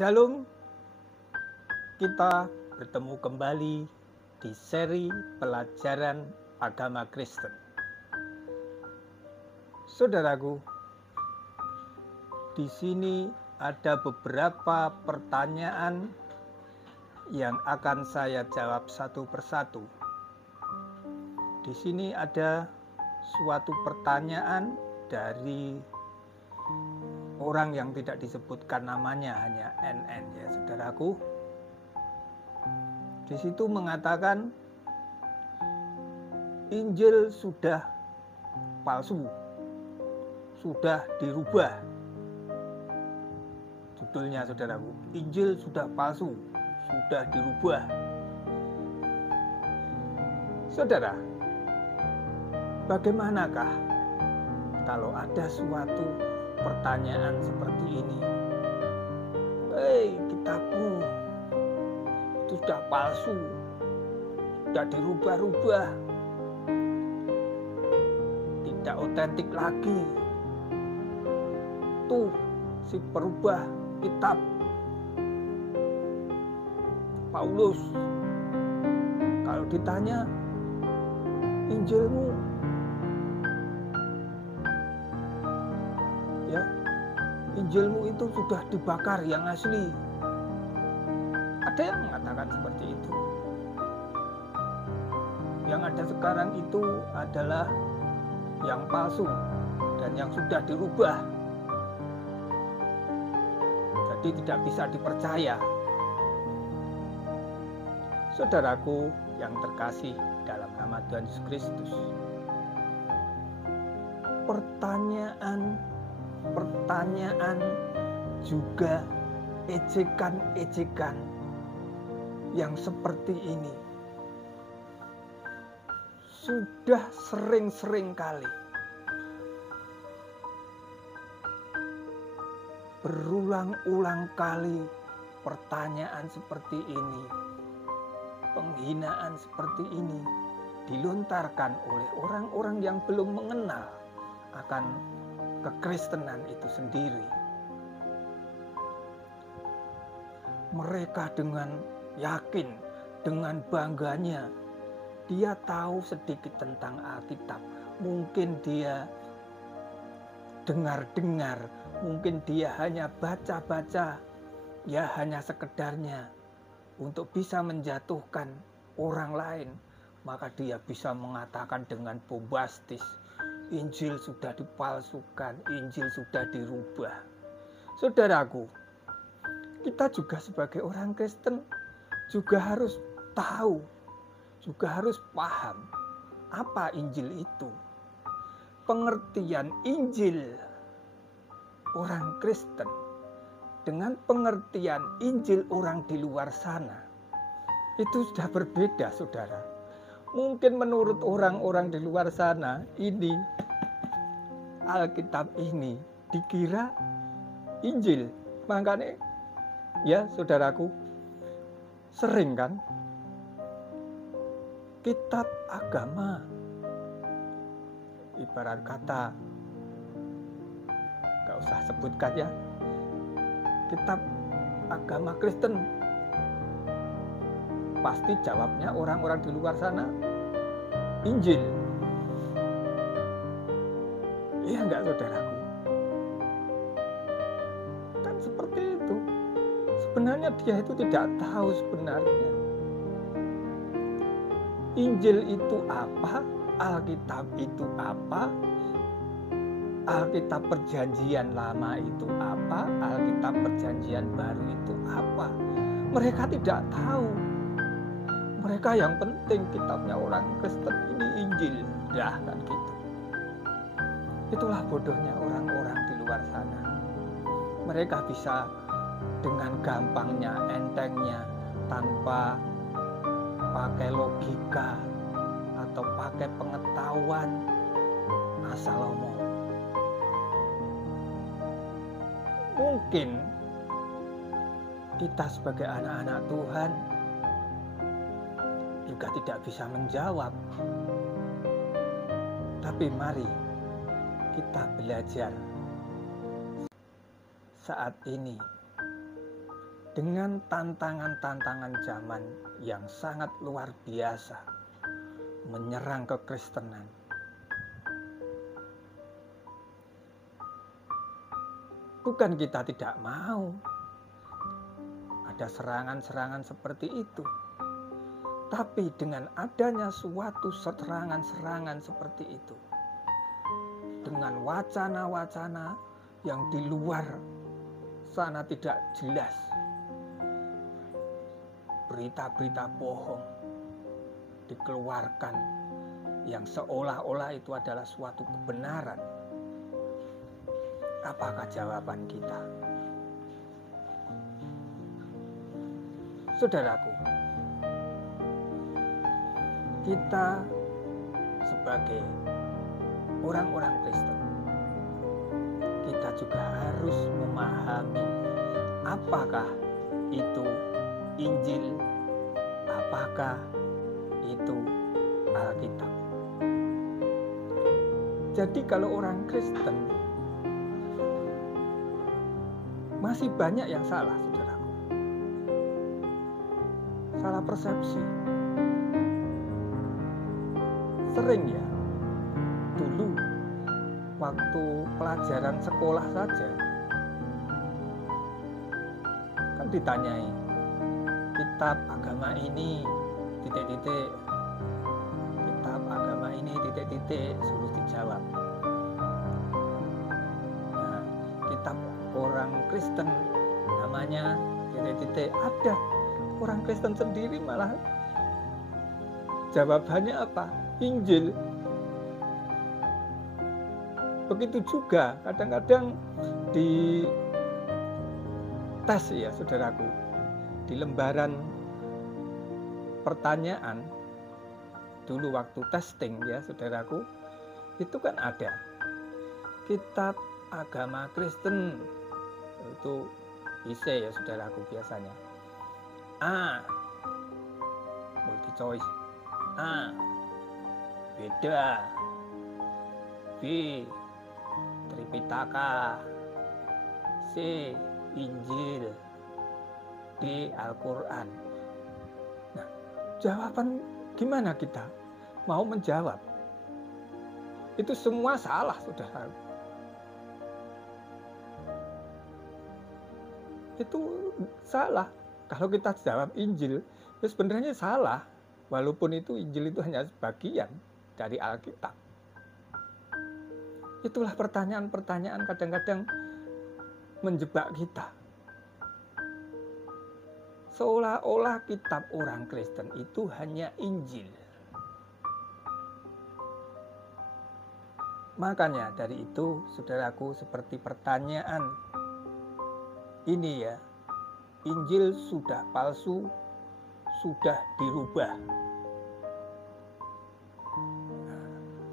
Shalom, kita bertemu kembali di seri pelajaran agama Kristen. Saudaraku, di sini ada beberapa pertanyaan yang akan saya jawab satu persatu. Di sini ada suatu pertanyaan dari orang yang tidak disebutkan namanya, hanya NN ya saudaraku. Di situ mengatakan Injil sudah palsu, sudah dirubah. Judulnya saudaraku, Injil sudah palsu, sudah dirubah. Saudara, bagaimanakah kalau ada suatu pertanyaan seperti ini? Kitabmu itu sudah palsu, sudah dirubah-rubah, tidak otentik lagi. Tuh si perubah kitab Paulus. Kalau ditanya, Injilmu ya, Injilmu itu sudah dibakar yang asli. Ada yang mengatakan seperti itu. Yang ada sekarang itu adalah yang palsu dan yang sudah dirubah. Jadi tidak bisa dipercaya. Saudaraku yang terkasih dalam nama Tuhan Yesus Kristus, pertanyaan juga ejekan-ejekan yang seperti ini sudah sering-sering kali berulang-ulang kali. Pertanyaan seperti ini, penghinaan seperti ini dilontarkan oleh orang-orang yang belum mengenal akan kekristenan itu sendiri. Mereka dengan yakin, dengan bangganya, dia tahu sedikit tentang Alkitab. Mungkin dia dengar-dengar, mungkin dia hanya baca-baca, ya hanya sekedarnya untuk bisa menjatuhkan orang lain. Maka dia bisa mengatakan dengan bombastis, Injil sudah dipalsukan, Injil sudah dirubah. Saudaraku, kita juga sebagai orang Kristen juga harus tahu, juga harus paham apa Injil itu. Pengertian Injil orang Kristen dengan pengertian Injil orang di luar sana itu sudah berbeda, saudara. Mungkin menurut orang-orang di luar sana ini, Alkitab ini dikira Injil. Makanya ya saudaraku, sering kan kitab agama, ibarat kata, gak usah sebutkan ya, kitab agama Kristen, pasti jawabnya orang-orang di luar sana Injil. Iya enggak saudaraku? Kan seperti itu. Sebenarnya dia itu tidak tahu sebenarnya Injil itu apa, Alkitab itu apa, Alkitab Perjanjian Lama itu apa, Alkitab Perjanjian Baru itu apa. Mereka tidak tahu. Mereka yang penting kitabnya orang Kristen ini Injil. Dah kan gitu. Itulah bodohnya orang-orang di luar sana. Mereka bisa dengan gampangnya, entengnya, tanpa pakai logika atau pakai pengetahuan, asal omong. Mungkin kita sebagai anak-anak Tuhan juga tidak bisa menjawab. Tapi mari kita belajar saat ini dengan tantangan-tantangan zaman yang sangat luar biasa menyerang kekristenan. Bukan kita tidak mau ada serangan-serangan seperti itu, tapi dengan adanya suatu serangan-serangan seperti itu, dengan wacana-wacana yang di luar sana tidak jelas, berita-berita bohong dikeluarkan yang seolah-olah itu adalah suatu kebenaran. Apakah jawaban kita? Saudaraku, kita sebagai orang-orang Kristen, kita juga harus memahami apakah itu Injil, apakah itu Alkitab. Jadi kalau orang Kristen, masih banyak yang salah, saudaraku. Salah persepsi. Sering ya, dulu waktu pelajaran sekolah saja, kan ditanyai, kitab agama ini, titik-titik. Kitab agama ini, titik-titik, suruh dijawab. Nah, kitab orang Kristen namanya titik-titik, ada orang Kristen sendiri malah jawabannya apa? Injil. Begitu juga kadang-kadang di tes ya saudaraku, di lembaran pertanyaan dulu waktu testing ya saudaraku, itu kan ada kitab agama Kristen, itu isi ya saudaraku biasanya. A, multi choice. A, Weda. B, Tripitaka. C, Injil. D, Al-Quran. Nah, jawaban gimana kita mau menjawab? Itu semua salah, saudara. Itu salah. Kalau kita jawab Injil, ya sebenarnya salah. Walaupun itu Injil itu hanya sebagian dari Alkitab. Itulah pertanyaan-pertanyaan kadang-kadang menjebak kita. Seolah-olah kitab orang Kristen itu hanya Injil. Makanya dari itu, saudaraku, seperti pertanyaan ini ya, Injil sudah palsu, sudah dirubah. Nah,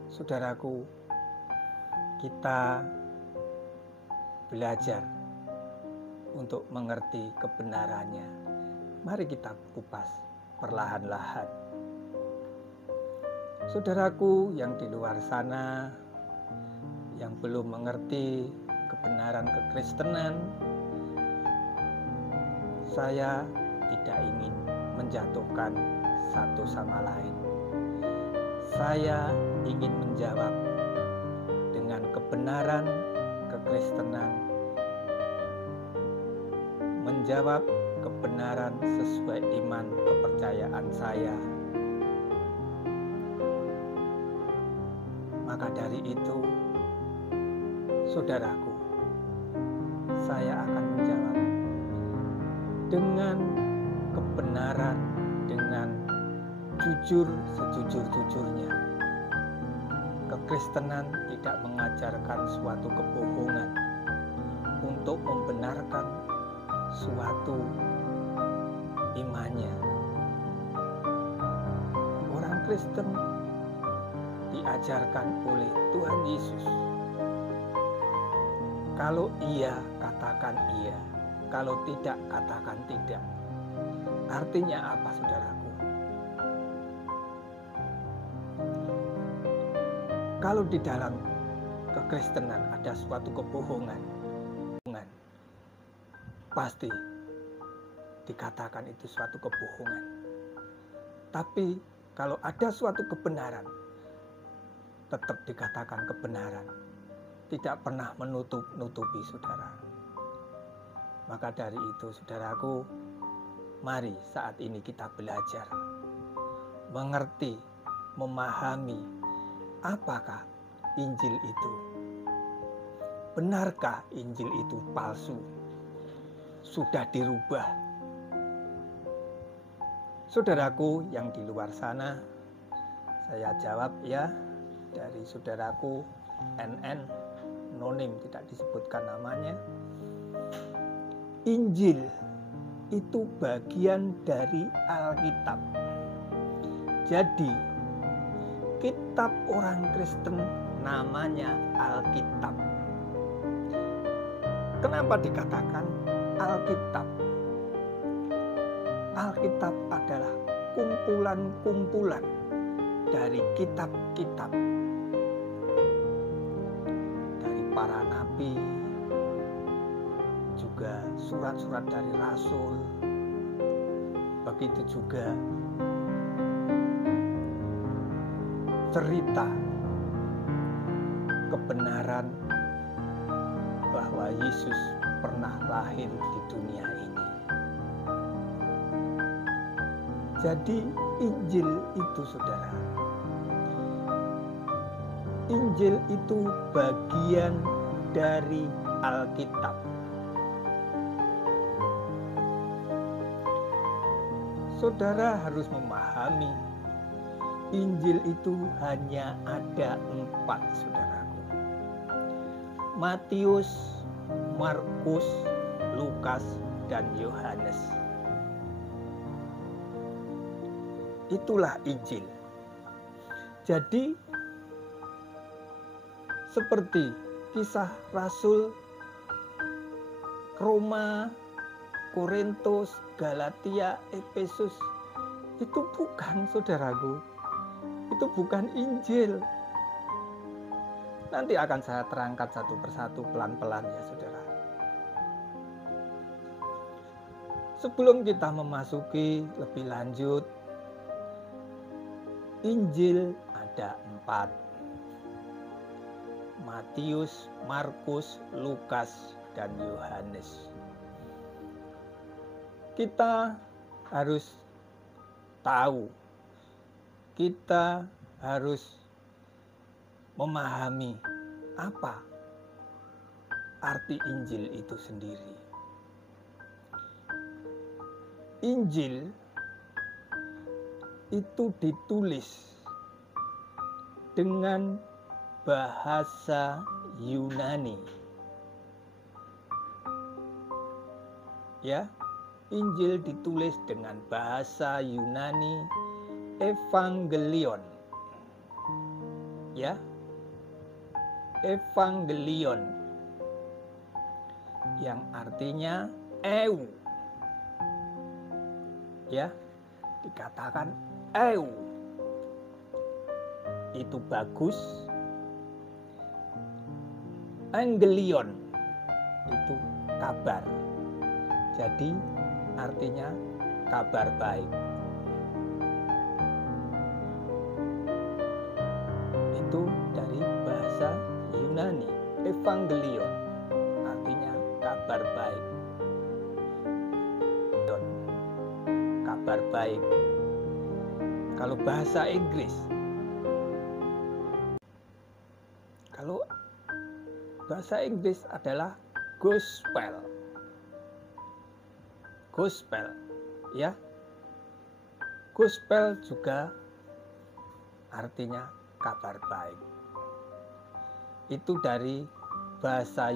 saudaraku, kita belajar untuk mengerti kebenarannya. Mari kita kupas perlahan-lahan. Saudaraku yang di luar sana, yang belum mengerti kebenaran kekristenan, saya tidak ingin menjatuhkan satu sama lain. Saya ingin menjawab dengan kebenaran kekristenan, menjawab kebenaran sesuai iman kepercayaan saya. Maka dari itu, saudaraku, saya akan menjawab dengan kebenaran, dengan jujur sejujur-jujurnya. Kekristenan tidak mengajarkan suatu kebohongan untuk membenarkan suatu imannya. Orang Kristen diajarkan oleh Tuhan Yesus. Kalau iya, katakan iya. Kalau tidak, katakan tidak. Artinya apa, saudaraku? Kalau di dalam kekristenan ada suatu kebohongan, pasti dikatakan itu suatu kebohongan. Tapi kalau ada suatu kebenaran, tetap dikatakan kebenaran. Tidak pernah menutup-nutupi, saudara. Maka dari itu, saudaraku, mari saat ini kita belajar mengerti, memahami apakah Injil itu. Benarkah Injil itu palsu? Sudah dirubah? Saudaraku yang di luar sana, saya jawab ya, dari saudaraku NN, nonim tidak disebutkan namanya. Injil itu bagian dari Alkitab. Jadi, kitab orang Kristen namanya Alkitab. Kenapa dikatakan Alkitab? Alkitab adalah kumpulan-kumpulan dari kitab-kitab, dari para nabi, juga surat-surat dari rasul, begitu juga cerita kebenaran bahwa Yesus pernah lahir di dunia ini. Jadi Injil itu, saudara, Injil itu bagian dari Alkitab. Saudara harus memahami Injil itu hanya ada 4, saudaraku. Matius, Markus, Lukas, dan Yohanes. Itulah Injil. Jadi seperti kisah Rasul, Roma, Korintus, Galatia, Efesus, itu bukan, saudaraku. Itu bukan Injil. Nanti akan saya terangkan satu persatu pelan-pelan ya, saudara. Sebelum kita memasuki lebih lanjut, Injil ada 4. Matius, Markus, Lukas, dan Yohanes. Kita harus tahu, kita harus memahami apa arti Injil itu sendiri. Injil itu ditulis dengan bahasa Yunani. Ya, Injil ditulis dengan bahasa Yunani, Evangelion. Ya, Evangelion yang artinya eu. Ya, dikatakan eu. Itu bagus. Angelion itu kabar. Jadi artinya kabar baik. Itu dari bahasa Yunani, Evangelion, artinya kabar baik. Kabar baik. Kalau bahasa Inggris, adalah gospel. Gospel, ya. Gospel juga artinya kabar baik. Itu dari bahasa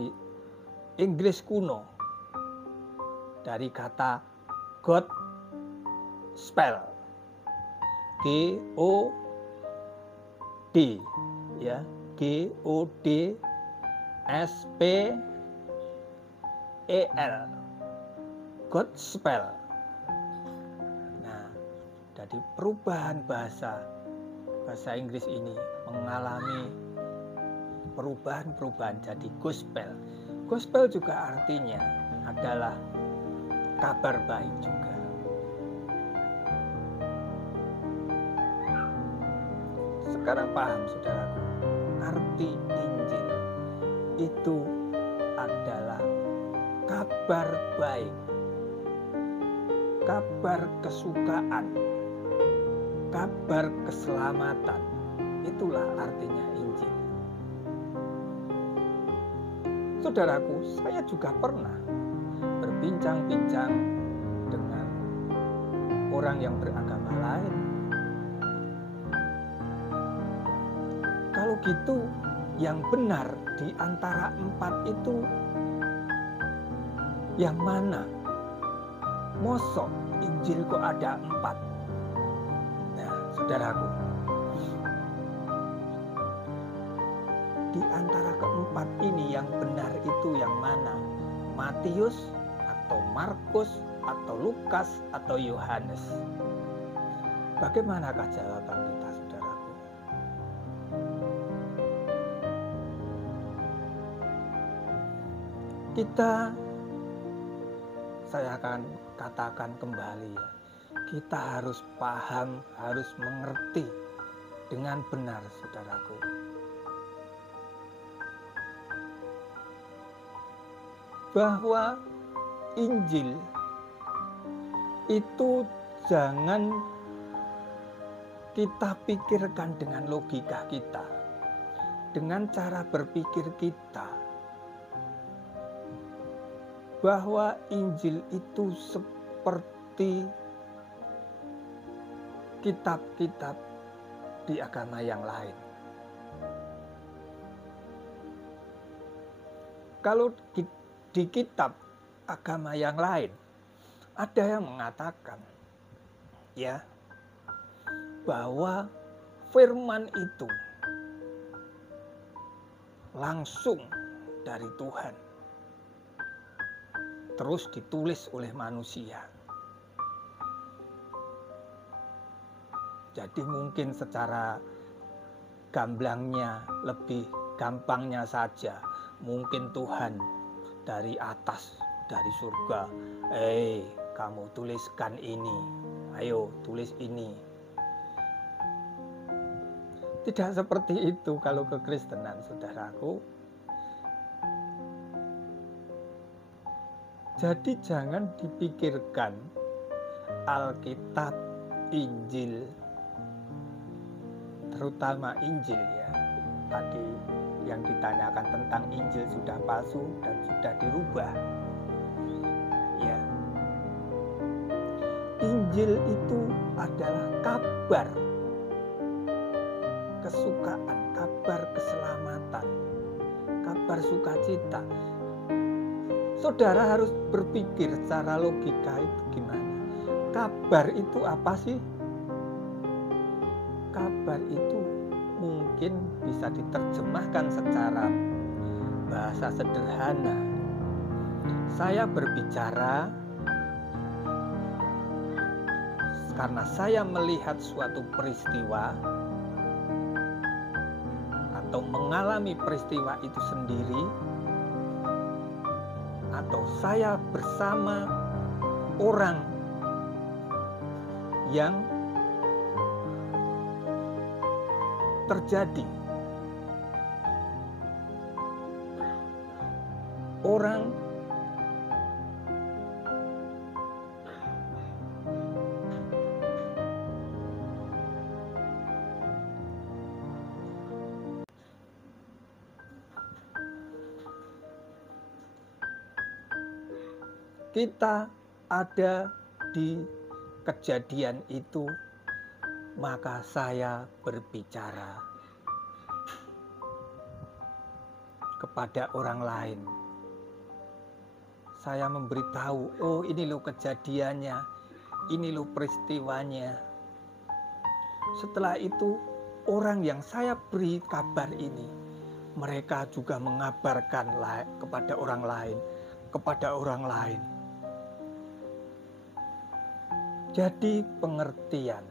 Inggris kuno, dari kata God spell, G-O-D, ya, G-O-D-S-P-E-L, Gospel. Nah, dari perubahan bahasa Inggris ini mengalami perubahan jadi gospel. Gospel juga artinya adalah kabar baik juga. Sekarang paham saudaraku, arti Injil itu adalah kabar baik, kabar kesukaan, kabar keselamatan. Itulah artinya Injil. Saudaraku, saya juga pernah berbincang-bincang dengan orang yang beragama lain. Kalau gitu, yang benar di antara 4 itu yang mana? Mosok Injil kok ada 4? Nah, saudaraku, di antara keempat ini yang benar itu yang mana? Matius atau Markus atau Lukas atau Yohanes? Bagaimanakah jawaban kita, saudaraku? Saya akan katakan kembali ya, kita harus paham, harus mengerti dengan benar, saudaraku. Bahwa Injil itu jangan kita pikirkan dengan logika kita, dengan cara berpikir kita, bahwa Injil itu seperti kitab-kitab di agama yang lain. Kalau di kitab agama yang lain, ada yang mengatakan ya, bahwa firman itu langsung dari Tuhan, terus ditulis oleh manusia. Jadi mungkin secara gamblangnya, lebih gampangnya saja, mungkin Tuhan dari atas, dari surga, kamu tuliskan ini, ayo tulis ini. Tidak seperti itu kalau kekristenan, saudaraku. Jadi jangan dipikirkan Alkitab, Injil, terutama Injil ya. Tadi yang ditanyakan tentang Injil sudah palsu dan sudah dirubah. Ya. Injil itu adalah kabar kesukaan, kabar keselamatan, kabar sukacita. Saudara harus berpikir secara logika itu gimana. Kabar itu apa sih? Kabar itu mungkin bisa diterjemahkan secara bahasa sederhana. Saya berbicara karena saya melihat suatu peristiwa atau mengalami peristiwa itu sendiri, atau saya bersama orang yang terjadi. Orang kita ada di kejadian itu, maka saya berbicara kepada orang lain. Saya memberitahu, oh ini loh kejadiannya, ini loh peristiwanya. Setelah itu, orang yang saya beri kabar ini, mereka juga mengabarkan kepada orang lain, kepada orang lain. Jadi pengertian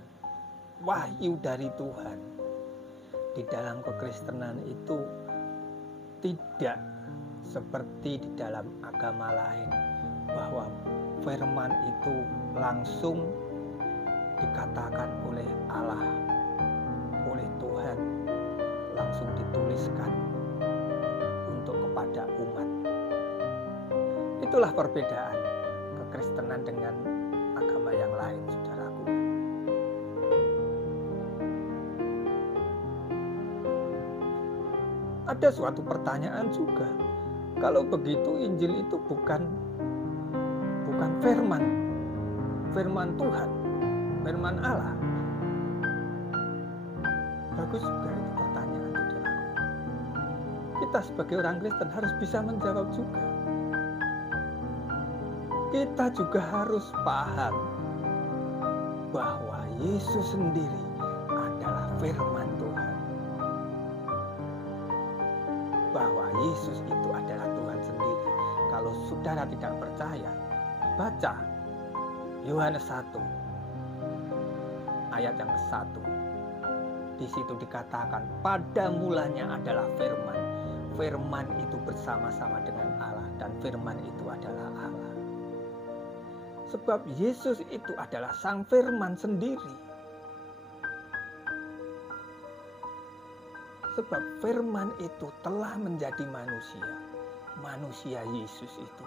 wahyu dari Tuhan di dalam kekristenan itu tidak seperti di dalam agama lain, bahwa firman itu langsung dikatakan oleh Allah, oleh Tuhan, langsung dituliskan untuk kepada umat. Itulah perbedaan kekristenan dengan agama yang lain, saudaraku. Ada suatu pertanyaan juga, kalau begitu Injil itu bukan firman Tuhan, firman Allah. Bagus juga itu pertanyaan, saudaraku. Kita sebagai orang Kristen harus bisa menjawab juga. Kita juga harus paham bahwa Yesus sendiri adalah firman Tuhan. Bahwa Yesus itu adalah Tuhan sendiri. Kalau saudara tidak percaya, baca Yohanes 1 ayat yang ke-1. Di situ dikatakan, pada mulanya adalah firman. Firman itu bersama-sama dengan Allah, dan firman itu adalah Allah. Sebab Yesus itu adalah sang firman sendiri. Sebab firman itu telah menjadi manusia. Manusia Yesus itu.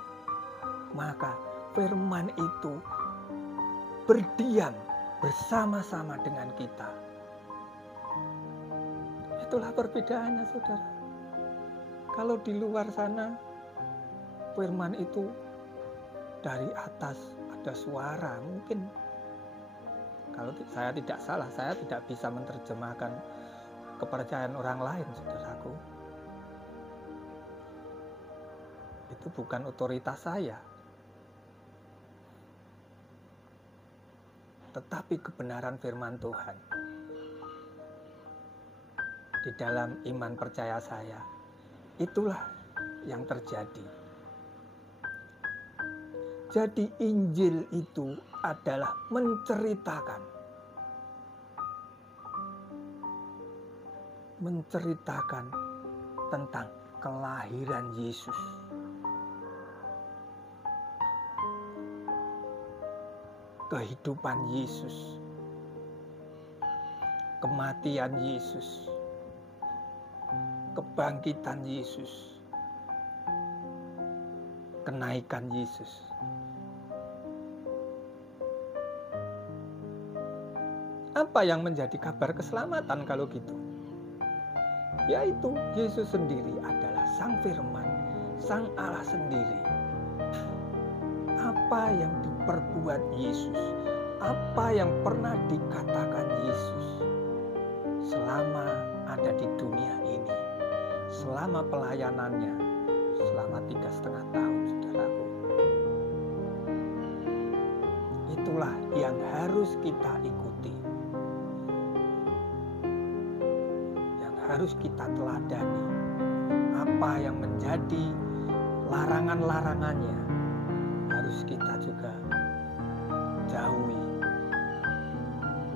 Maka firman itu berdiam bersama-sama dengan kita. Itulah perbedaannya, saudara. Kalau di luar sana, firman itu dari atas ada suara, mungkin kalau saya tidak salah, saya tidak bisa menerjemahkan kepercayaan orang lain, saudaraku. Itu bukan otoritas saya. Tetapi kebenaran firman Tuhan di dalam iman percaya saya, itulah yang terjadi. Jadi Injil itu adalah menceritakan tentang kelahiran Yesus. Kehidupan Yesus, kematian Yesus, kebangkitan Yesus, kenaikan Yesus. Apa yang menjadi kabar keselamatan kalau gitu? Yaitu Yesus sendiri adalah sang firman, sang Allah sendiri. Apa yang diperbuat Yesus, apa yang pernah dikatakan Yesus selama ada di dunia ini, selama pelayanannya, selama 3,5 tahun, saudaraku. Itulah yang harus kita ikuti, yang harus kita teladani. Apa yang menjadi larangan-larangannya harus kita juga jauhi,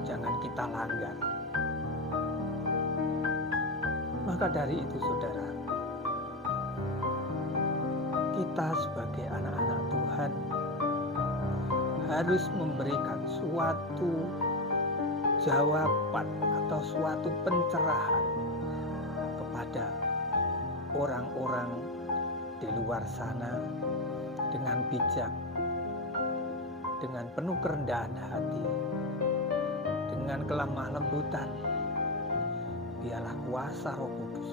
jangan kita langgar. Maka dari itu, saudara, kita sebagai anak-anak Tuhan harus memberikan suatu jawaban atau suatu pencerahan kepada orang-orang di luar sana dengan bijak, dengan penuh kerendahan hati, dengan kelemah lembutan. Biarlah kuasa Roh Kudus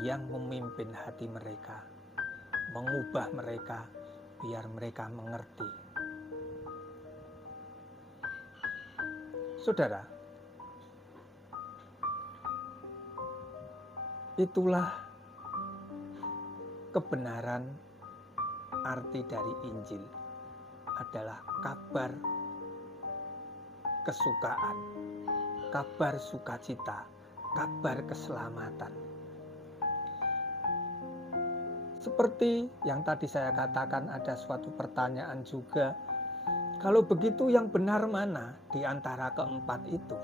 yang memimpin hati mereka, mengubah mereka, biar mereka mengerti. Saudara, itulah kebenaran. Arti dari Injil adalah kabar kesukaan, kabar sukacita, kabar keselamatan. Seperti yang tadi saya katakan, ada suatu pertanyaan juga, kalau begitu yang benar mana di antara keempat itu?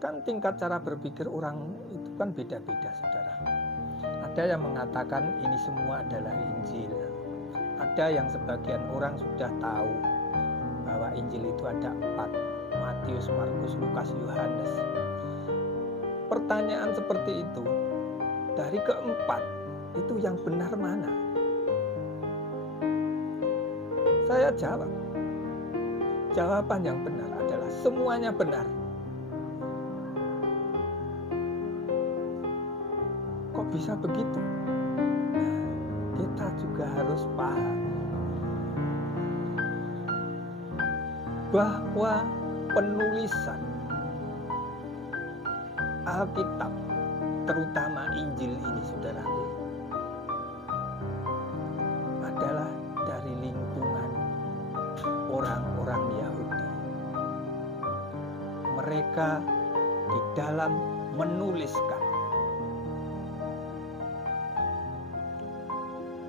Kan tingkat cara berpikir orang itu kan beda-beda, saudara. Ada yang mengatakan ini semua adalah Injil. Ada yang sebagian orang sudah tahu bahwa Injil itu ada 4, Matius, Markus, Lukas, Yohanes. Pertanyaan seperti itu, dari keempat, itu yang benar mana? Saya jawab, jawaban yang benar adalah semuanya benar. Kok bisa begitu? Nah, kita juga harus paham bahwa penulisan Alkitab, terutama Injil ini, saudaraku, adalah dari lingkungan orang-orang Yahudi. Mereka di dalam menuliskan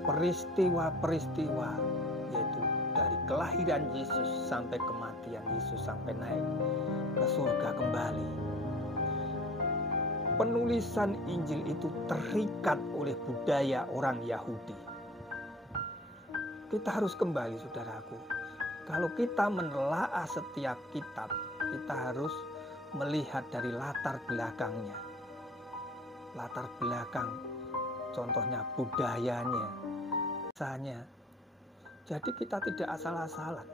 peristiwa-peristiwa, yaitu dari kelahiran Yesus sampai kematian Yesus, sampai naik ke surga kembali. Penulisan Injil itu terikat oleh budaya orang Yahudi. Kita harus kembali, saudaraku. Kalau kita menelaah setiap kitab, kita harus melihat dari latar belakangnya. Latar belakang, contohnya budayanya, bahasanya. Jadi kita tidak asal-asalan.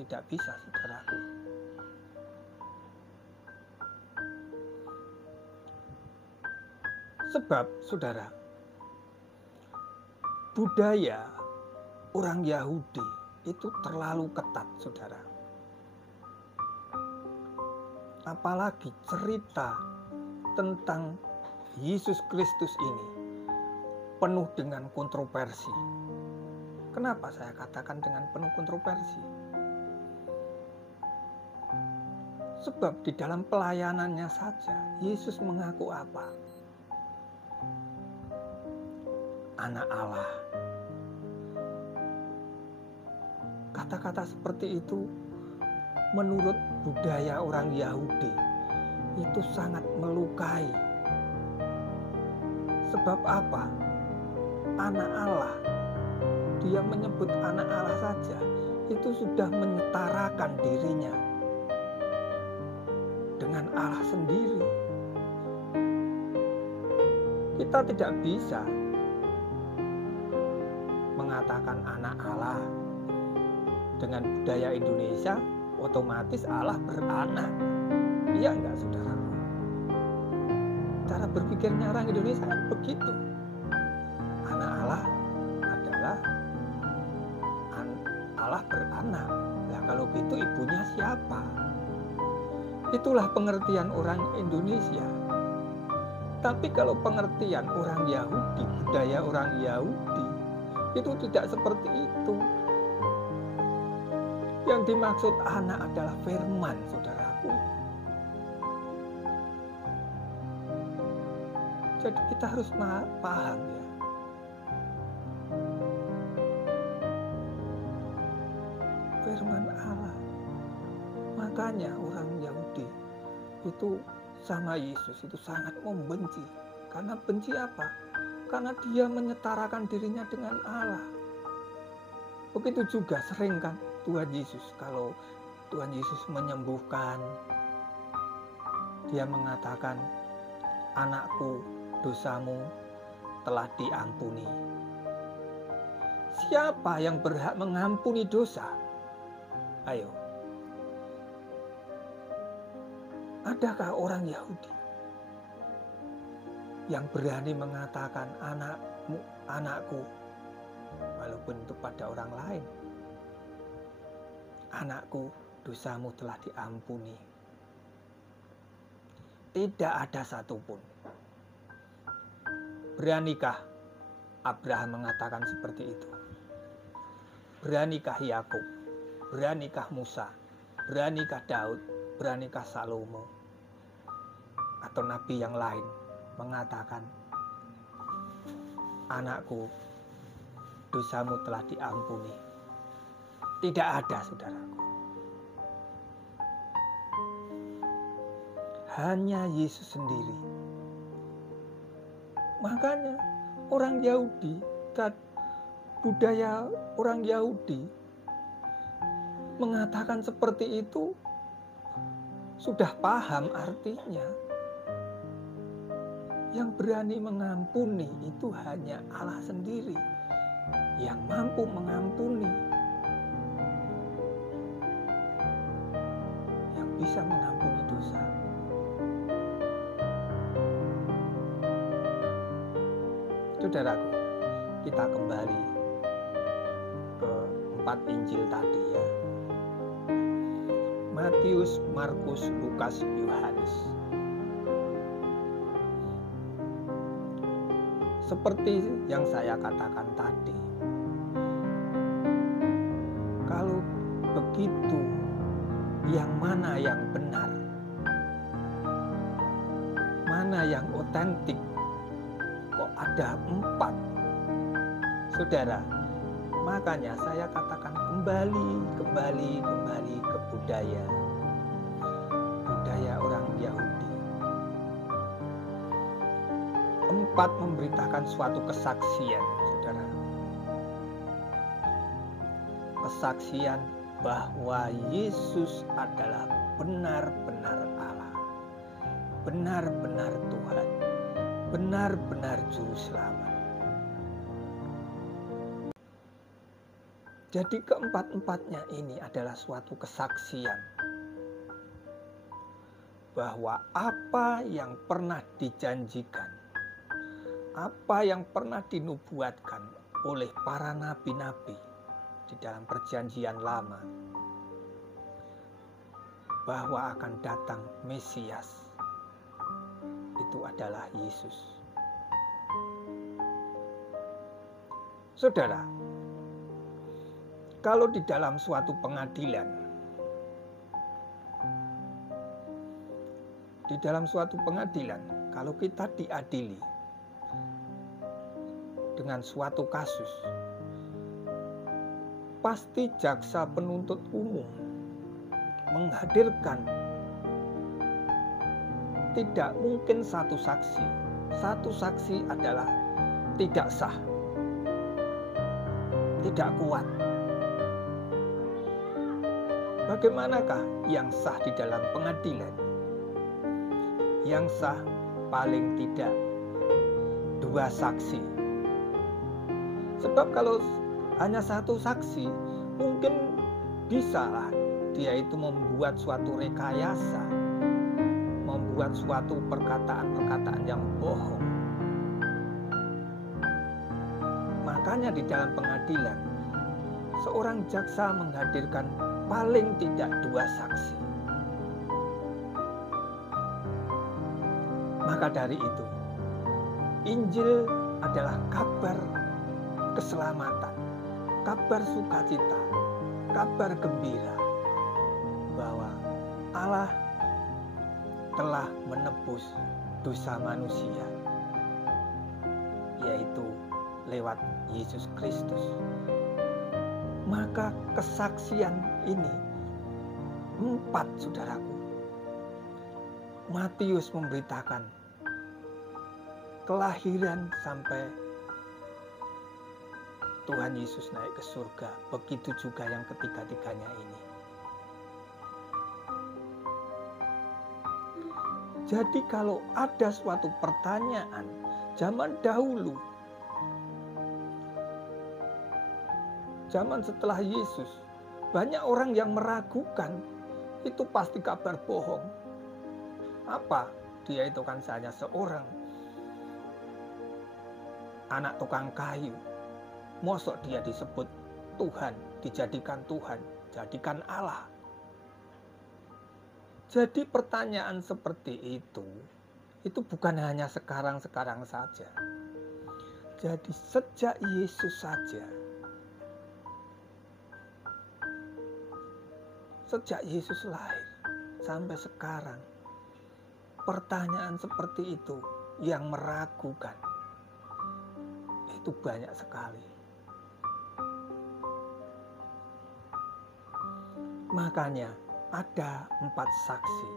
Tidak bisa, saudaraku. Sebab, saudara, budaya orang Yahudi itu terlalu ketat, saudara. Apalagi cerita tentang Yesus Kristus ini penuh dengan kontroversi. Kenapa saya katakan dengan penuh kontroversi? Sebab di dalam pelayanannya saja, Yesus mengaku apa? Anak Allah. Kata-kata seperti itu menurut budaya orang Yahudi itu sangat melukai. Sebab apa? Anak Allah. Dia menyebut anak Allah saja, itu sudah menyetarakan dirinya dengan Allah sendiri. Kita tidak bisa mengatakan anak Allah dengan budaya Indonesia, otomatis Allah beranak. Iya enggak, saudara? Cara berpikirnya orang Indonesia kan begitu. Anak Allah adalah Allah beranak. Nah, kalau gitu ibunya siapa? Itulah pengertian orang Indonesia. Tapi kalau pengertian orang Yahudi, budaya orang Yahudi, itu tidak seperti itu. Yang dimaksud anak adalah firman, saudaraku. Jadi kita harus paham ya. Firman Allah. Makanya orang Yahudi itu sama Yesus itu sangat membenci. Karena benci apa? Karena dia menyetarakan dirinya dengan Allah. Begitu juga sering kan Tuhan Yesus, kalau Tuhan Yesus menyembuhkan, dia mengatakan, anakku, dosamu telah diampuni. Siapa yang berhak mengampuni dosa? Ayo. Adakah orang Yahudi yang berani mengatakan anakmu, anakku, walaupun itu pada orang lain? Anakku, dosamu telah diampuni. Tidak ada satupun. Beranikah Abraham mengatakan seperti itu? Beranikah Yakub? Beranikah Musa? Beranikah Daud? Beranikah Salomo? Atau nabi yang lain mengatakan, anakku, dosamu telah diampuni? Tidak ada, saudaraku. Hanya Yesus sendiri. Makanya orang Yahudi, budaya orang Yahudi mengatakan seperti itu sudah paham artinya. Yang berani mengampuni itu hanya Allah sendiri yang mampu mengampuni, yang bisa mengampuni dosa. Saudaraku, kita kembali ke 4 Injil tadi ya. Matius, Markus, Lukas, Yohanes. Seperti yang saya katakan tadi, kalau begitu, yang mana yang benar, mana yang otentik, kok ada 4? Saudara, makanya saya katakan kembali ke budaya orang Yahudi. 4 memberitakan suatu kesaksian, saudara. Kesaksian bahwa Yesus adalah benar-benar Allah, benar-benar Tuhan, benar-benar Juru Selamat. Jadi keempat-empatnya ini adalah suatu kesaksian bahwa apa yang pernah dijanjikan, apa yang pernah dinubuatkan oleh para nabi-nabi di dalam perjanjian lama, bahwa akan datang Mesias, itu adalah Yesus. Saudara, kalau di dalam suatu pengadilan, kalau kita diadili dengan suatu kasus, pasti jaksa penuntut umum menghadirkan tidak mungkin satu saksi. Satu saksi adalah tidak sah, tidak kuat. Bagaimanakah yang sah di dalam pengadilan? Yang sah paling tidak 2 saksi. Sebab kalau hanya 1 saksi, mungkin bisalah dia itu membuat suatu rekayasa, membuat suatu perkataan-perkataan yang bohong. Makanya di dalam pengadilan, seorang jaksa menghadirkan paling tidak 2 saksi. Maka dari itu, Injil adalah kabar keselamatan, kabar sukacita, kabar gembira bahwa Allah telah menebus dosa manusia, yaitu lewat Yesus Kristus. Maka kesaksian ini 4, saudaraku. Matius memberitakan kelahiran sampai Tuhan Yesus naik ke surga. Begitu juga yang ketiga-tiganya ini. Jadi kalau ada suatu pertanyaan zaman dahulu, zaman setelah Yesus, banyak orang yang meragukan itu pasti kabar bohong. Apa? Dia itu kan hanya seorang anak tukang kayu. Mosok dia disebut Tuhan, dijadikan Tuhan, jadikan Allah. Jadi pertanyaan seperti itu bukan hanya sekarang-sekarang saja. Jadi sejak Yesus saja, sejak Yesus lahir sampai sekarang, pertanyaan seperti itu yang meragukan itu banyak sekali. Makanya ada 4 saksi.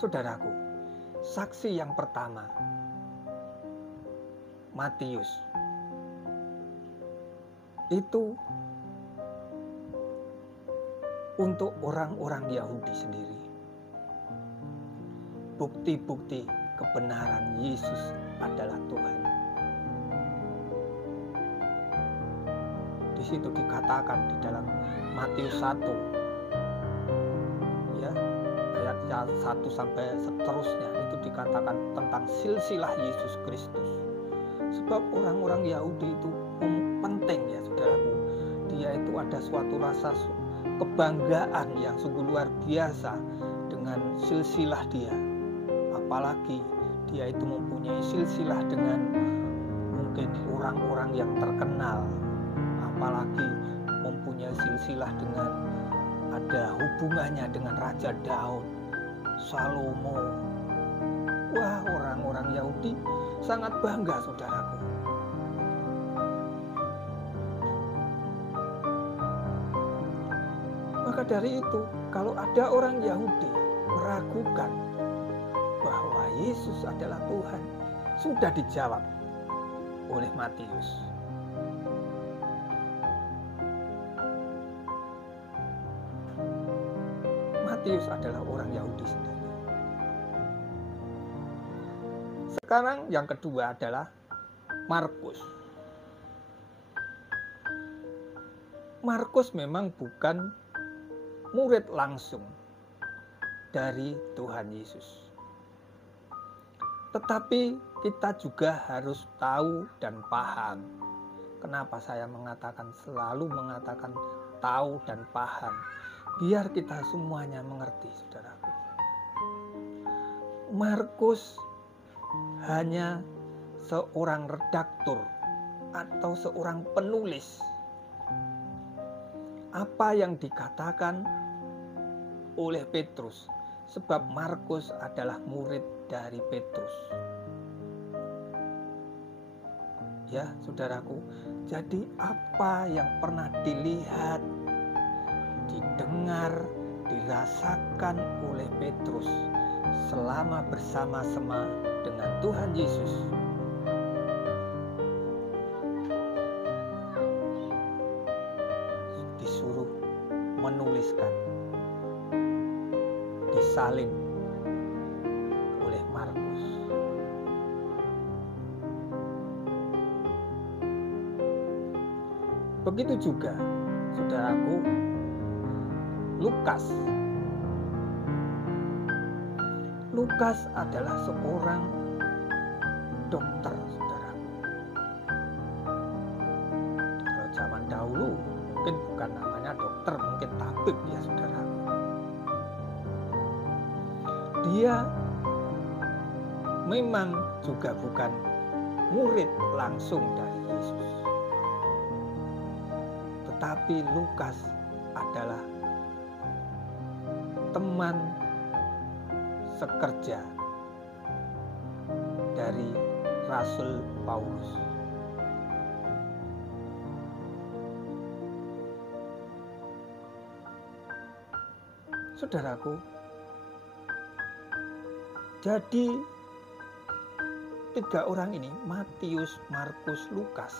Saudaraku, saksi yang pertama, Matius, itu untuk orang-orang Yahudi sendiri. Bukti-bukti kebenaran Yesus adalah Tuhan. Di situ dikatakan di dalam Matius 1 ya, ayat 1 sampai seterusnya, itu dikatakan tentang silsilah Yesus Kristus. Sebab orang-orang Yahudi itu penting ya saudaraku. Dia itu ada suatu rasa kebanggaan yang sungguh luar biasa dengan silsilah dia. Apalagi dia itu mempunyai silsilah dengan mungkin orang-orang yang terkenal. Apalagi mempunyai silsilah dengan ada hubungannya dengan Raja Daud, Salomo. Wah, orang-orang Yahudi sangat bangga saudaraku. Maka dari itu, kalau ada orang Yahudi meragukan bahwa Yesus adalah Tuhan, sudah dijawab oleh Matius. Matius adalah orang Yahudi sendiri. Sekarang yang kedua adalah Markus. Markus memang bukan murid langsung dari Tuhan Yesus. Tetapi kita juga harus tahu dan paham. Kenapa saya selalu mengatakan tahu dan paham? Biar kita semuanya mengerti, saudaraku. Markus hanya seorang redaktur atau seorang penulis. Apa yang dikatakan oleh Petrus, sebab Markus adalah murid dari Petrus. Ya, saudaraku, jadi apa yang pernah dilihat, didengar, dirasakan oleh Petrus selama bersama-sama dengan Tuhan Yesus, disuruh menuliskan, disalin oleh Markus. Begitu juga, saudaraku, Lukas. Lukas adalah seorang dokter, saudara. Kalau zaman dahulu mungkin bukan namanya dokter, mungkin tabib ya saudara. Dia memang juga bukan murid langsung dari Yesus. Tetapi Lukas adalah teman sekerja dari Rasul Paulus. Saudaraku, jadi tiga orang ini, Matius, Markus, Lukas,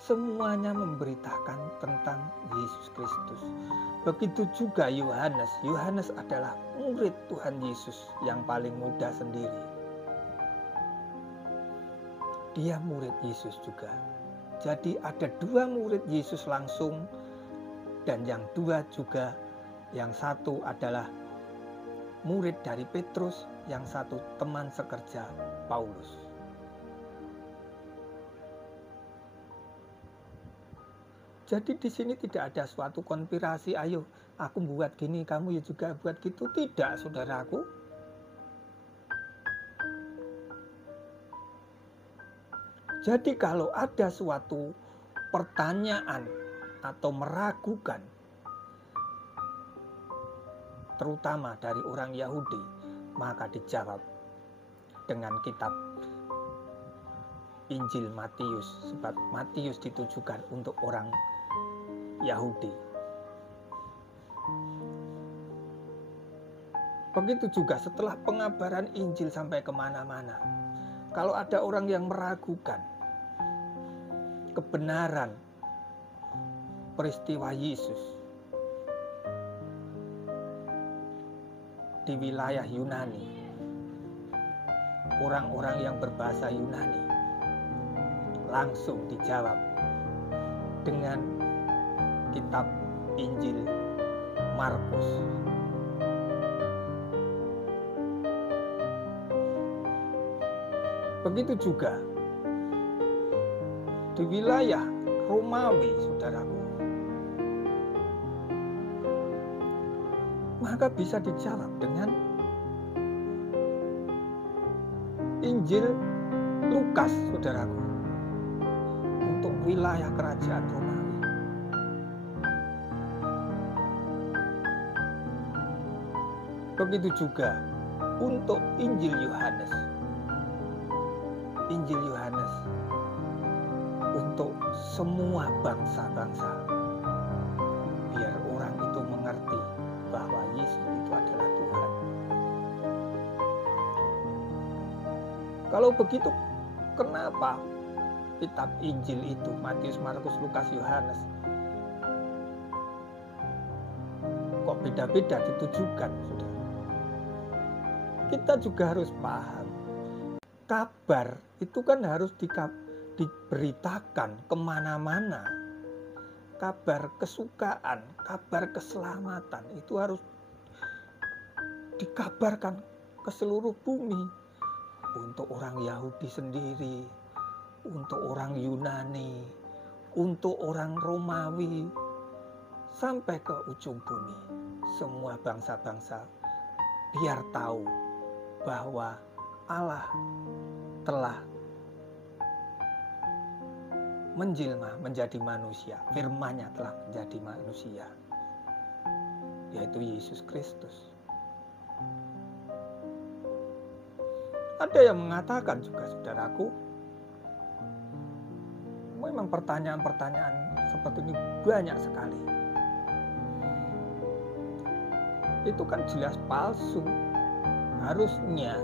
semuanya memberitakan tentang Yesus Kristus. Begitu juga Yohanes. Yohanes adalah murid Tuhan Yesus yang paling muda sendiri. Dia murid Yesus juga. Jadi ada dua murid Yesus langsung, dan yang dua juga, yang satu adalah murid dari Petrus, yang satu teman sekerja Paulus. Jadi di sini tidak ada suatu konspirasi, ayo aku buat gini, kamu ya juga buat gitu. Tidak, saudaraku. Jadi kalau ada suatu pertanyaan atau meragukan, terutama dari orang Yahudi, maka dijawab dengan kitab Injil Matius, sebab Matius ditujukan untuk orang Yahudi. Begitu juga setelah pengabaran Injil sampai kemana-mana. Kalau ada orang yang meragukan kebenaran peristiwa Yesus di wilayah Yunani, orang-orang yang berbahasa Yunani langsung dijawab dengan kitab Injil Markus. Begitu juga di wilayah Romawi, saudaraku, maka bisa dijawab dengan Injil Lukas, saudaraku, untuk wilayah kerajaan Romawi. Begitu juga untuk Injil Yohanes. Injil Yohanes untuk semua bangsa-bangsa, biar orang itu mengerti bahwa Yesus itu adalah Tuhan. Kalau begitu, kenapa kitab Injil itu, Matius, Markus, Lukas, Yohanes, kok beda-beda ditujukan? Kita juga harus paham, kabar itu kan harus diberitakan kemana-mana. Kabar kesukaan, kabar keselamatan itu harus dikabarkan ke seluruh bumi. Untuk orang Yahudi sendiri, untuk orang Yunani, untuk orang Romawi, sampai ke ujung bumi. Semua bangsa-bangsa biar tahu bahwa Allah telah menjelma menjadi manusia, firman-Nya telah menjadi manusia, yaitu Yesus Kristus. Ada yang mengatakan juga, saudaraku, memang pertanyaan-pertanyaan seperti ini banyak sekali. Itu kan jelas palsu. Harusnya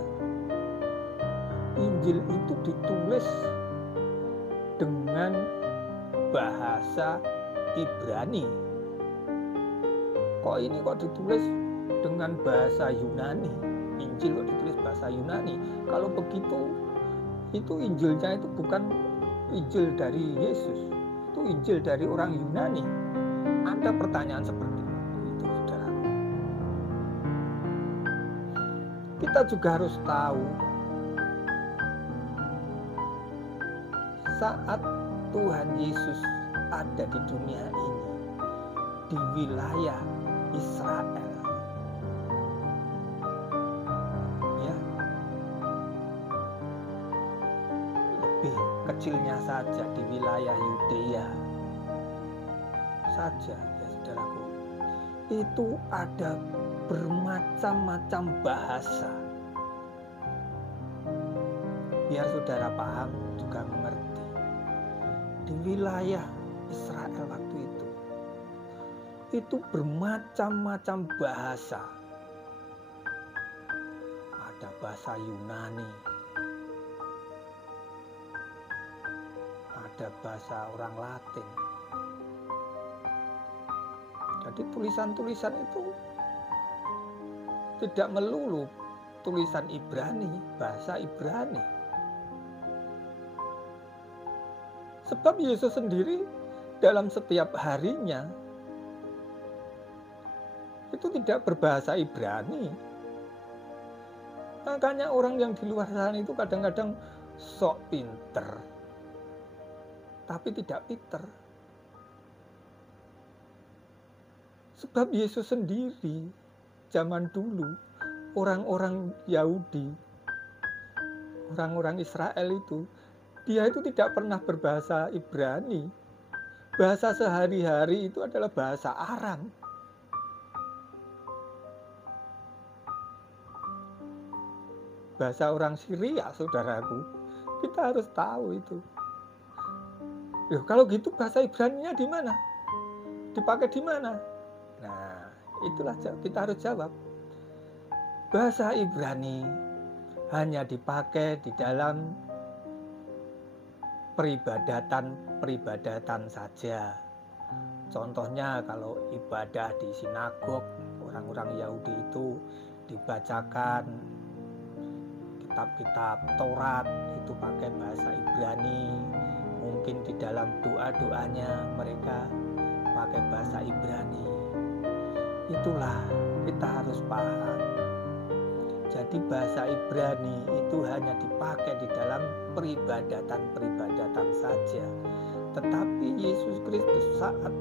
Injil itu ditulis dengan bahasa Ibrani. Kok ini kok ditulis dengan bahasa Yunani? Injil kok ditulis bahasa Yunani? Kalau begitu, itu Injilnya itu bukan Injil dari Yesus, itu Injil dari orang Yunani. Ada pertanyaan seperti itu, saudara. Kita juga harus tahu, saat Tuhan Yesus ada di dunia ini, di wilayah Israel, ya, lebih kecilnya saja di wilayah Yudea saja, ya saudaraku, itu ada bermacam-macam bahasa. Biar saudara paham juga mengerti. Di wilayah Israel waktu itu bermacam-macam bahasa. Ada bahasa Yunani, ada bahasa orang Latin. Jadi tulisan-tulisan itu tidak melulu tulisan Ibrani, bahasa Ibrani. Sebab Yesus sendiri dalam setiap harinya itu tidak berbahasa Ibrani. Makanya orang yang di luar sana itu kadang-kadang sok pinter, tapi tidak pinter. Sebab Yesus sendiri zaman dulu, orang-orang Yahudi, orang-orang Israel itu, dia itu tidak pernah berbahasa Ibrani. Bahasa sehari-hari itu adalah bahasa Aram. Bahasa orang Syria, saudaraku. Kita harus tahu itu. Loh, kalau gitu bahasa Ibrani-nya di mana? Dipakai di mana? Nah, itulah kita harus jawab. Bahasa Ibrani hanya dipakai di dalam peribadatan saja. Contohnya kalau ibadah di sinagog, orang-orang Yahudi itu dibacakan kitab-kitab Taurat itu pakai bahasa Ibrani. Mungkin di dalam doa-doanya mereka pakai bahasa Ibrani. Itulah kita harus paham. Jadi bahasa Ibrani itu hanya dipakai di dalam peribadatan saja. Tetapi Yesus Kristus saat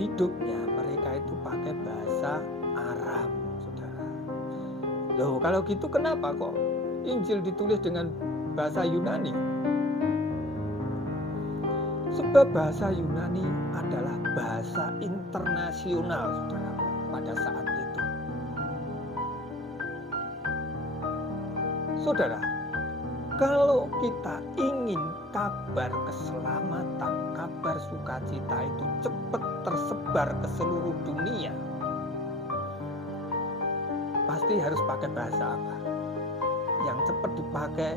hidupnya mereka itu pakai bahasa Aram, saudara. Loh, kalau gitu kenapa kok Injil ditulis dengan bahasa Yunani? Sebab bahasa Yunani adalah bahasa internasional, saudara, pada saat itu. Saudara, kalau kita ingin kabar keselamatan, kabar sukacita itu cepat tersebar ke seluruh dunia, pasti harus pakai bahasa apa? Yang cepat dipakai,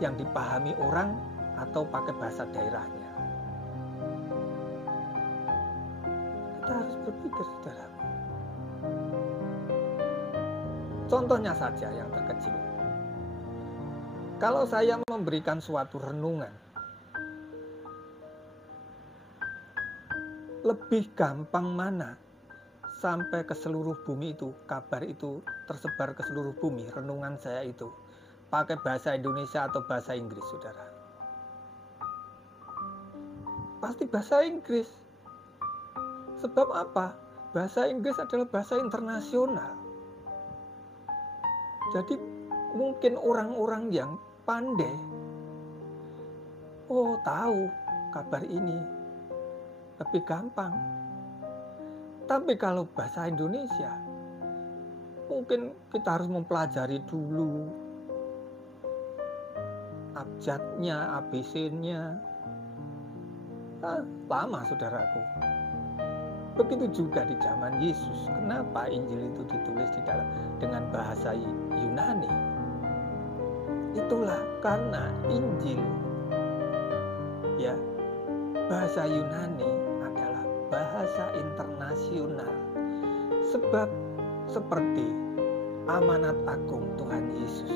yang dipahami orang, atau pakai bahasa daerahnya? Kita harus berpikir, saudara. Contohnya saja yang terkecil. Kalau saya memberikan suatu renungan, lebih gampang mana sampai ke seluruh bumi itu, kabar itu tersebar ke seluruh bumi, renungan saya itu pakai bahasa Indonesia atau bahasa Inggris, saudara? Pasti bahasa Inggris. Sebab apa? Bahasa Inggris adalah bahasa internasional. Jadi mungkin orang-orang yang pandai, tahu kabar ini lebih gampang. Tapi kalau bahasa Indonesia, mungkin kita harus mempelajari dulu abjadnya, ABC-nya. Lama, saudaraku. Begitu juga di zaman Yesus. Kenapa Injil itu ditulis dengan bahasa Yunani? Itulah karena Injil, ya, bahasa Yunani adalah bahasa internasional. Sebab seperti amanat agung Tuhan Yesus,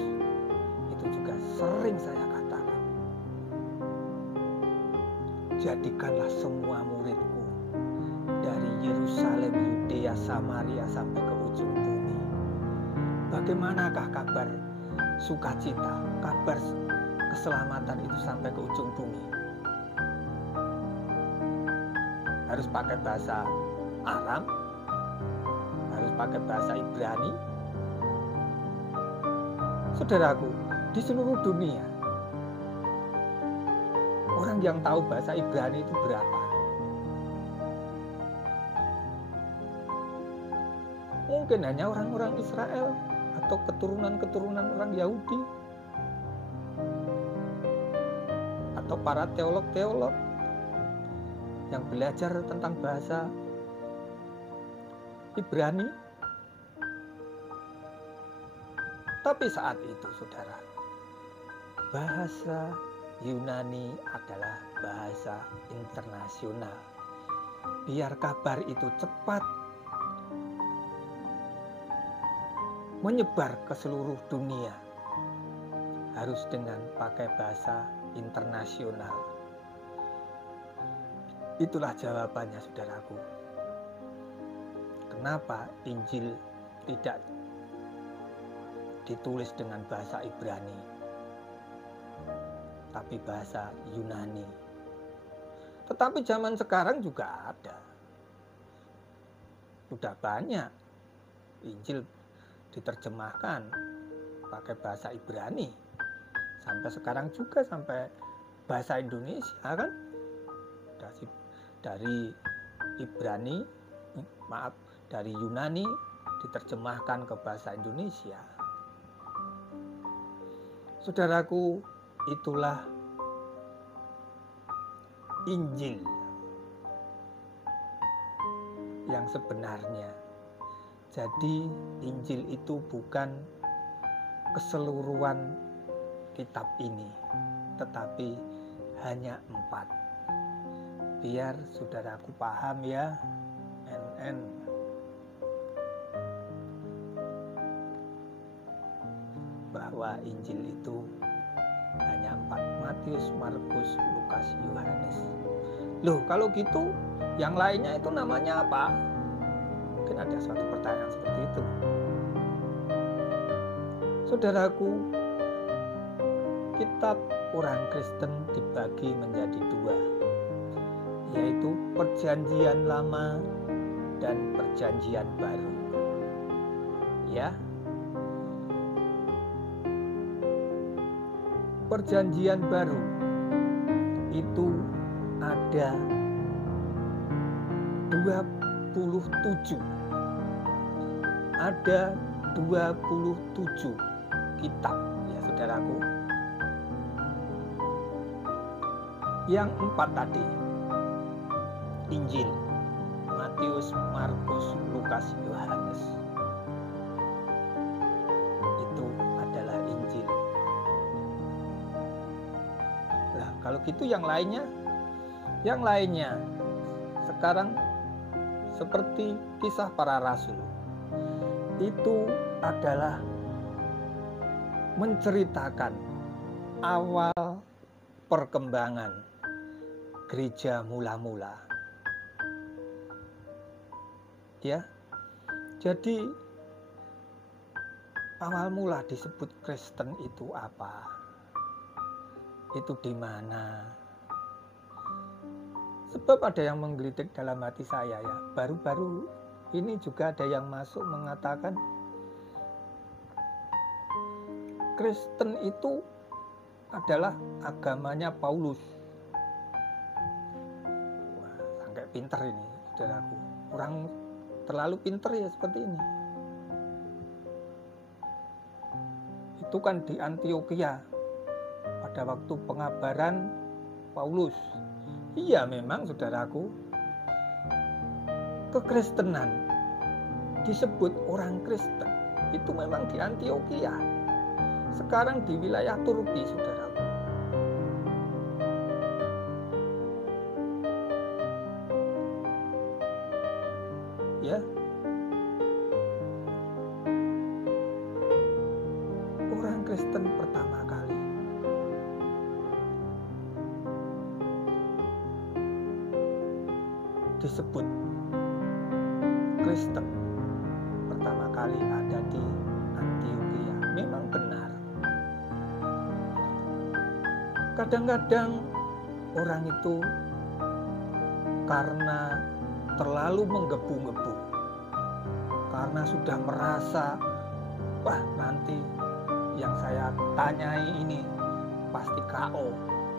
itu juga sering saya katakan, jadikanlah semua muridku dari Yerusalem, Yudea, Samaria sampai ke ujung bumi. Bagaimanakah kabar sukacita, kabar keselamatan itu sampai ke ujung bumi? Harus pakai bahasa Aram? Harus pakai bahasa Ibrani? Saudaraku, di seluruh dunia orang yang tahu bahasa Ibrani itu berapa? Mungkin hanya orang-orang Israel atau keturunan-keturunan orang Yahudi, atau para teolog-teolog yang belajar tentang bahasa Ibrani. Tapi saat itu, saudara, bahasa Yunani adalah bahasa internasional. Biar kabar itu cepat menyebar ke seluruh dunia, harus dengan pakai bahasa internasional. Itulah jawabannya, saudaraku. Kenapa Injil tidak ditulis dengan bahasa Ibrani, tapi bahasa Yunani? Tetapi zaman sekarang juga ada. Sudah banyak Injil diterjemahkan pakai bahasa Ibrani. Sampai sekarang juga sampai bahasa Indonesia kan. Dari Yunani diterjemahkan ke bahasa Indonesia. Saudaraku, itulah Injil yang sebenarnya. Jadi Injil itu bukan keseluruhan kitab ini, tetapi hanya 4. Biar saudaraku paham ya, NN. Bahwa Injil itu hanya 4. Matius, Markus, Lukas, Yohanes. Loh, kalau gitu yang lainnya itu namanya apa? Mungkin ada suatu pertanyaan seperti itu. Saudaraku, kitab orang Kristen dibagi menjadi 2, yaitu Perjanjian Lama dan Perjanjian Baru. Ya. Perjanjian Baru itu ada 27. Ada 27 kitab ya saudaraku. Yang 4 tadi, Injil, Matius, Markus, Lukas, Yohanes, itu adalah Injil. Nah, kalau gitu yang lainnya sekarang seperti Kisah Para Rasul, itu adalah menceritakan awal perkembangan gereja mula-mula. Ya. Jadi awal mula disebut Kristen itu apa? Itu di mana? Sebab ada yang menggelitik dalam hati saya ya. Baru-baru ini juga ada yang masuk mengatakan Kristen itu adalah agamanya Paulus. Wah, sampai pinter ini, saudaraku. Orang terlalu pinter ya seperti ini. Itu kan di Antioquia pada waktu pengabaran Paulus. Iya memang saudaraku, kekristenan disebut orang Kristen itu memang di Antioquia. Sekarang di wilayah Turki, saudaraku. Ya. Orang Kristen pertama kali disebut Kristen pertama kali ada di Antioquia. Memang benar. Kadang-kadang orang itu karena terlalu menggebu-gebu, karena sudah merasa, wah nanti yang saya tanyai ini pasti KO,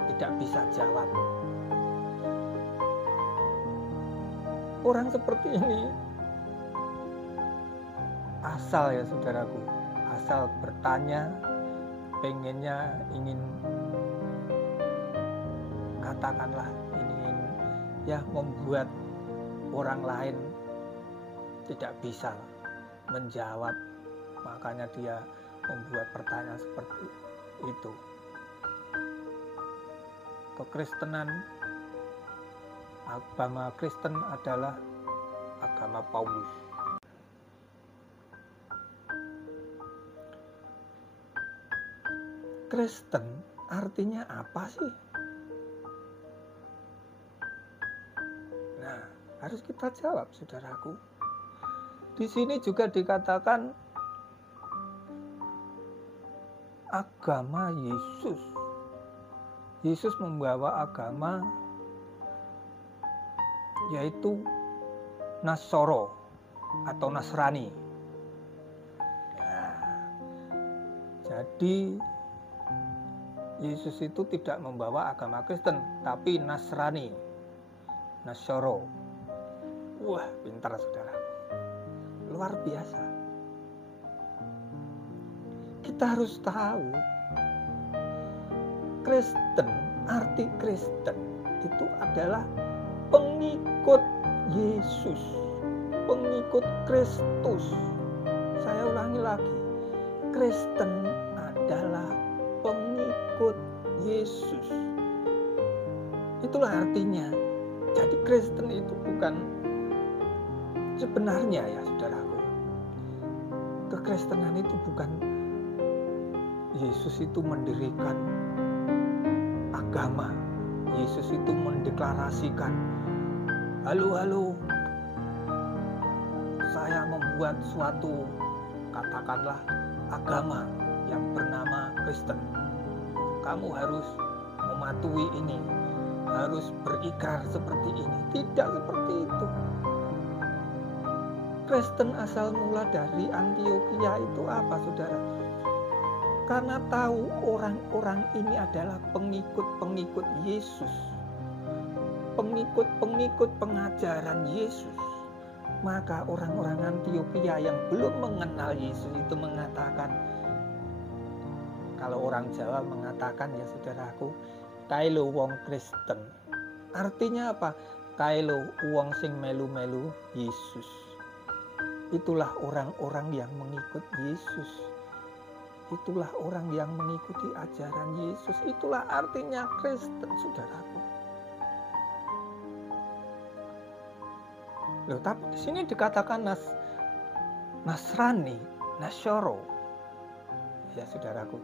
tidak bisa jawab. Orang seperti ini asal ya saudaraku, asal bertanya, pengennya ingin katakanlah ingin ya membuat orang lain tidak bisa menjawab, makanya dia membuat pertanyaan seperti itu. Kekristenan, agama Kristen adalah agama Paulus. Kristen artinya apa sih? Nah, harus kita jawab, saudaraku. Di sini juga dikatakan agama Yesus. Yesus membawa agama yaitu Nasoro atau Nasrani. Nah, jadi Yesus itu tidak membawa agama Kristen, tapi Nasrani, Nasoro. Wah, pintar saudara. Luar biasa. Kita harus tahu, Kristen, arti Kristen itu adalah pengikut Yesus, pengikut Kristus. Saya ulangi lagi, Kristen adalah pengikut Yesus. Itulah artinya. Jadi Kristen itu bukan sebenarnya ya saudaraku. Kekristenan itu bukan Yesus itu mendirikan agama. Yesus itu mendeklarasikan, halo, saya membuat suatu, katakanlah, agama yang bernama Kristen. Kamu harus mematuhi ini, harus berikrar seperti ini. Tidak seperti itu. Kristen asal mula dari Antiokhia itu apa, saudara? Karena tahu orang-orang ini adalah pengikut-pengikut Yesus, pengikut-pengikut pengajaran Yesus, maka orang-orang Antiokhia yang belum mengenal Yesus itu mengatakan, kalau orang Jawa mengatakan ya saudaraku, kailo wong Kristen. Artinya apa? Kailo wong sing melu-melu Yesus. Itulah orang-orang yang mengikut Yesus. Itulah orang yang mengikuti ajaran Yesus. Itulah artinya Kristen, saudaraku. Loh, tapi di sini dikatakan Nasrani, Nasyoro. Ya, saudaraku.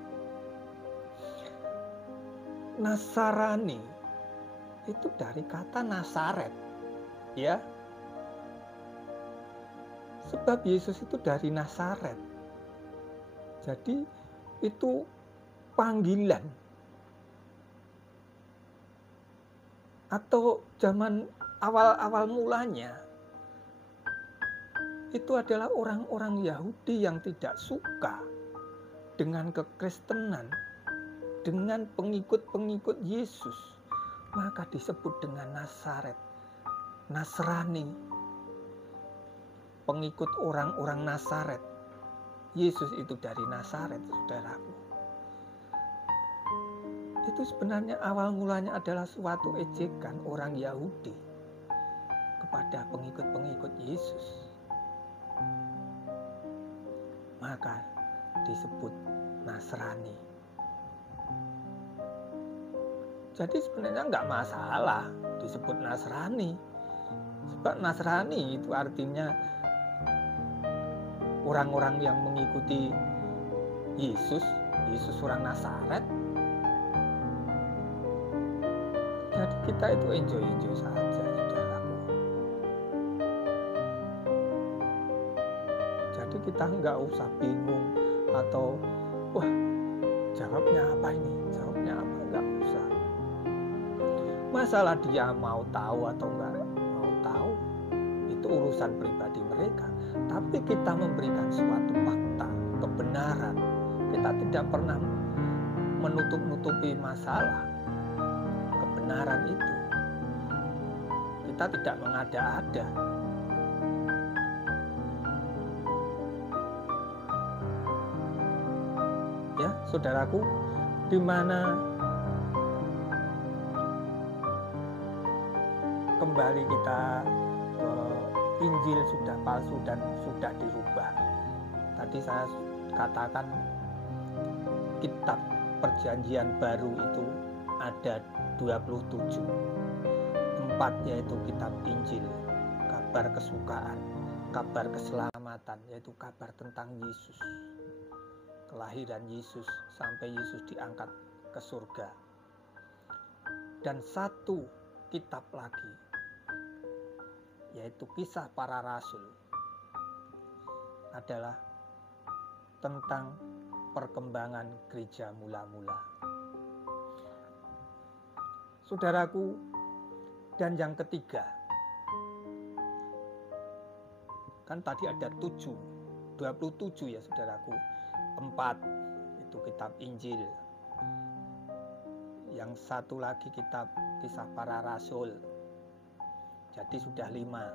Nasarani itu dari kata Nasaret. Ya. Sebab Yesus itu dari Nasaret. Jadi itu panggilan atau zaman awal mulanya itu adalah orang-orang Yahudi yang tidak suka dengan kekristenan, dengan pengikut-pengikut Yesus, maka disebut dengan Nasaret, Nasrani, pengikut orang-orang Nasaret. Yesus itu dari Nasaret, saudaraku. Itu sebenarnya awal mulanya adalah suatu ejekan orang Yahudi kepada pengikut-pengikut Yesus. Maka disebut Nasrani. Jadi sebenarnya nggak masalah disebut Nasrani. Sebab Nasrani itu artinya orang-orang yang mengikuti Yesus orang Nasaret. Jadi kita itu enjoy saja, saudaraku. Jadi kita nggak usah bingung atau wah jawabnya apa ini, jawabnya apa, nggak usah. Masalah dia mau tahu atau nggak mau tahu itu urusan pribadi mereka. Tapi kita memberikan suatu fakta, kebenaran. Kita tidak pernah menutup-nutupi masalah. Kebenaran itu. Kita tidak mengada-ada. Ya, saudaraku, di mana kembali kita Injil sudah palsu dan sudah dirubah. Tadi saya katakan kitab perjanjian baru itu ada 27. 4 yaitu kitab Injil, kabar kesukaan, kabar keselamatan, yaitu kabar tentang Yesus. Kelahiran Yesus sampai Yesus diangkat ke surga. Dan 1 kitab lagi, yaitu Kisah Para Rasul, adalah tentang perkembangan gereja mula-mula. Saudaraku, dan yang ketiga, kan tadi ada 27 ya saudaraku. 4 itu kitab Injil, yang 1 lagi kitab Kisah Para Rasul. Jadi sudah 5.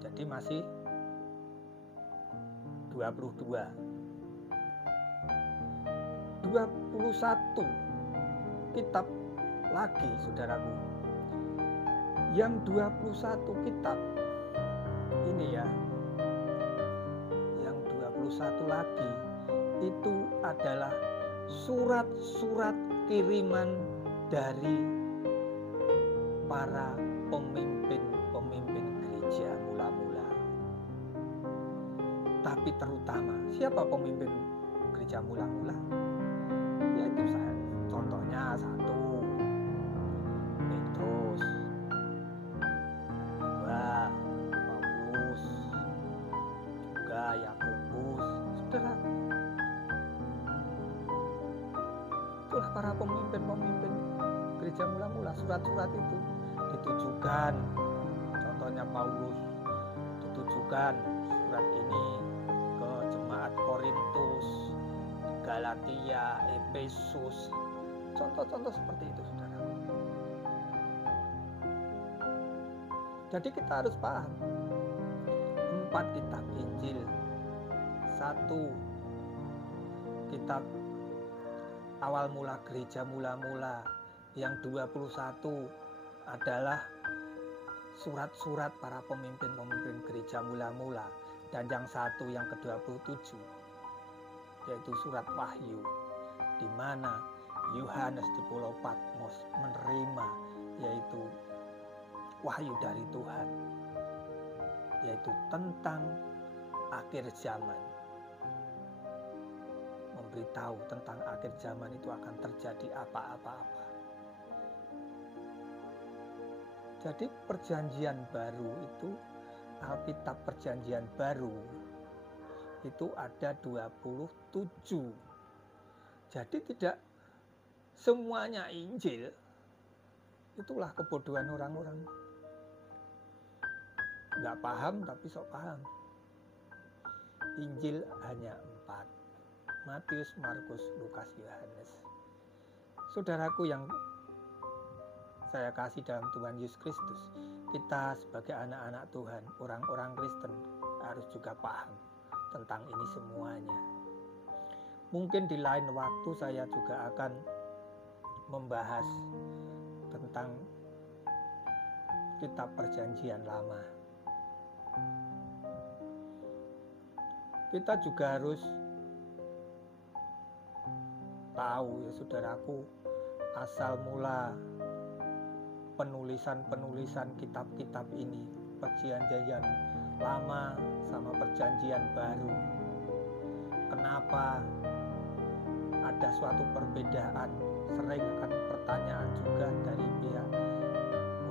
Jadi masih 22. 21 kitab lagi, saudaraku. Yang 21 kitab ini ya. Yang 21 lagi itu adalah surat-surat kiriman dari para pemimpin-pemimpin gereja mula-mula. Tapi terutama siapa pemimpin gereja mula-mula? Yaitu saya. Contohnya 1 Petrus, 2 Paulus, 3 Yakobus. Saudara, itulah para pemimpin-pemimpin gereja mula-mula. Surat-surat itu ditujukan, contohnya Paulus, ditujukan surat ini ke jemaat Korintus, Galatia, Efesus, contoh-contoh seperti itu, saudara. Jadi kita harus paham 4 kitab Injil, 1 kitab awal mula gereja mula-mula, yang 21 adalah surat-surat para pemimpin-pemimpin gereja mula-mula, dan yang 1 yang ke-27 yaitu surat Wahyu, di mana Yohanes di Pulau Patmos menerima yaitu wahyu dari Tuhan, yaitu tentang akhir zaman, memberitahu tentang akhir zaman itu akan terjadi apa-apa-apa. Jadi perjanjian baru itu, Alkitab perjanjian baru itu ada 27. Jadi tidak semuanya Injil. Itulah kebodohan orang-orang. Nggak paham tapi sok paham. Injil hanya 4. Matius, Markus, Lukas, Yohanes. Saudaraku yang saya kasih dalam Tuhan Yesus Kristus, kita sebagai anak-anak Tuhan, orang-orang Kristen harus juga paham tentang ini semuanya. Mungkin di lain waktu saya juga akan membahas tentang kitab perjanjian lama. Kita juga harus tahu ya saudaraku, asal mula penulisan kitab-kitab ini, perjanjian lama sama perjanjian baru. Kenapa ada suatu perbedaan? Sering akan pertanyaan juga dari pihak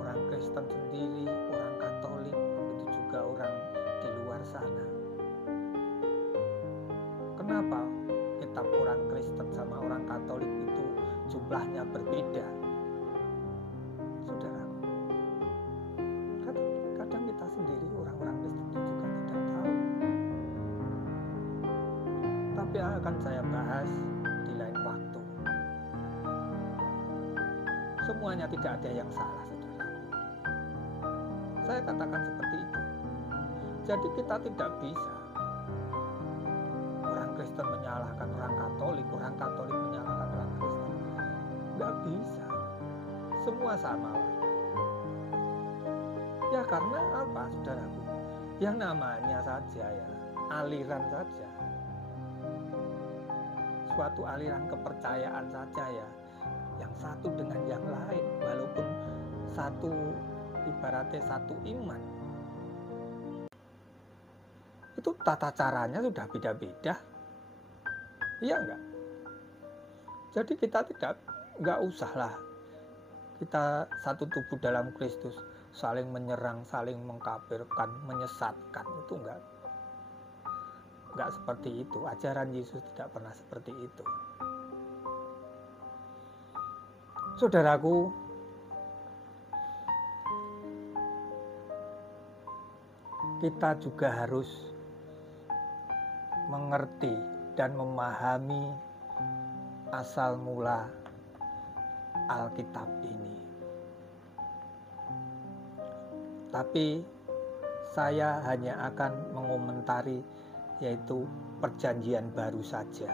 orang Kristen sendiri, orang Katolik, begitu juga orang di luar sana. Kenapa kitab orang Kristen sama orang Katolik itu jumlahnya berbeda? Saudaraku, kadang kita sendiri orang-orang Kristen itu juga tidak tahu. Tapi akan saya bahas di lain waktu. Semuanya tidak ada yang salah, saudara. Saya katakan seperti itu. Jadi kita tidak bisa orang Kristen menyalahkan orang Katolik menyalahkan orang Kristen. Nggak bisa. Semua sama lah. Ya karena apa, saudaraku? Yang namanya saja ya, aliran saja. Suatu aliran kepercayaan saja ya, yang satu dengan yang lain, walaupun satu ibaratnya satu iman, itu tata caranya sudah beda-beda, iya enggak? Jadi kita enggak usahlah kita satu tubuh dalam Kristus saling menyerang, saling mengkafirkan, menyesatkan, itu enggak seperti itu. Ajaran Yesus tidak pernah seperti itu. Saudaraku, kita juga harus mengerti dan memahami asal mula Alkitab ini. Tapi saya hanya akan mengomentari yaitu perjanjian baru saja.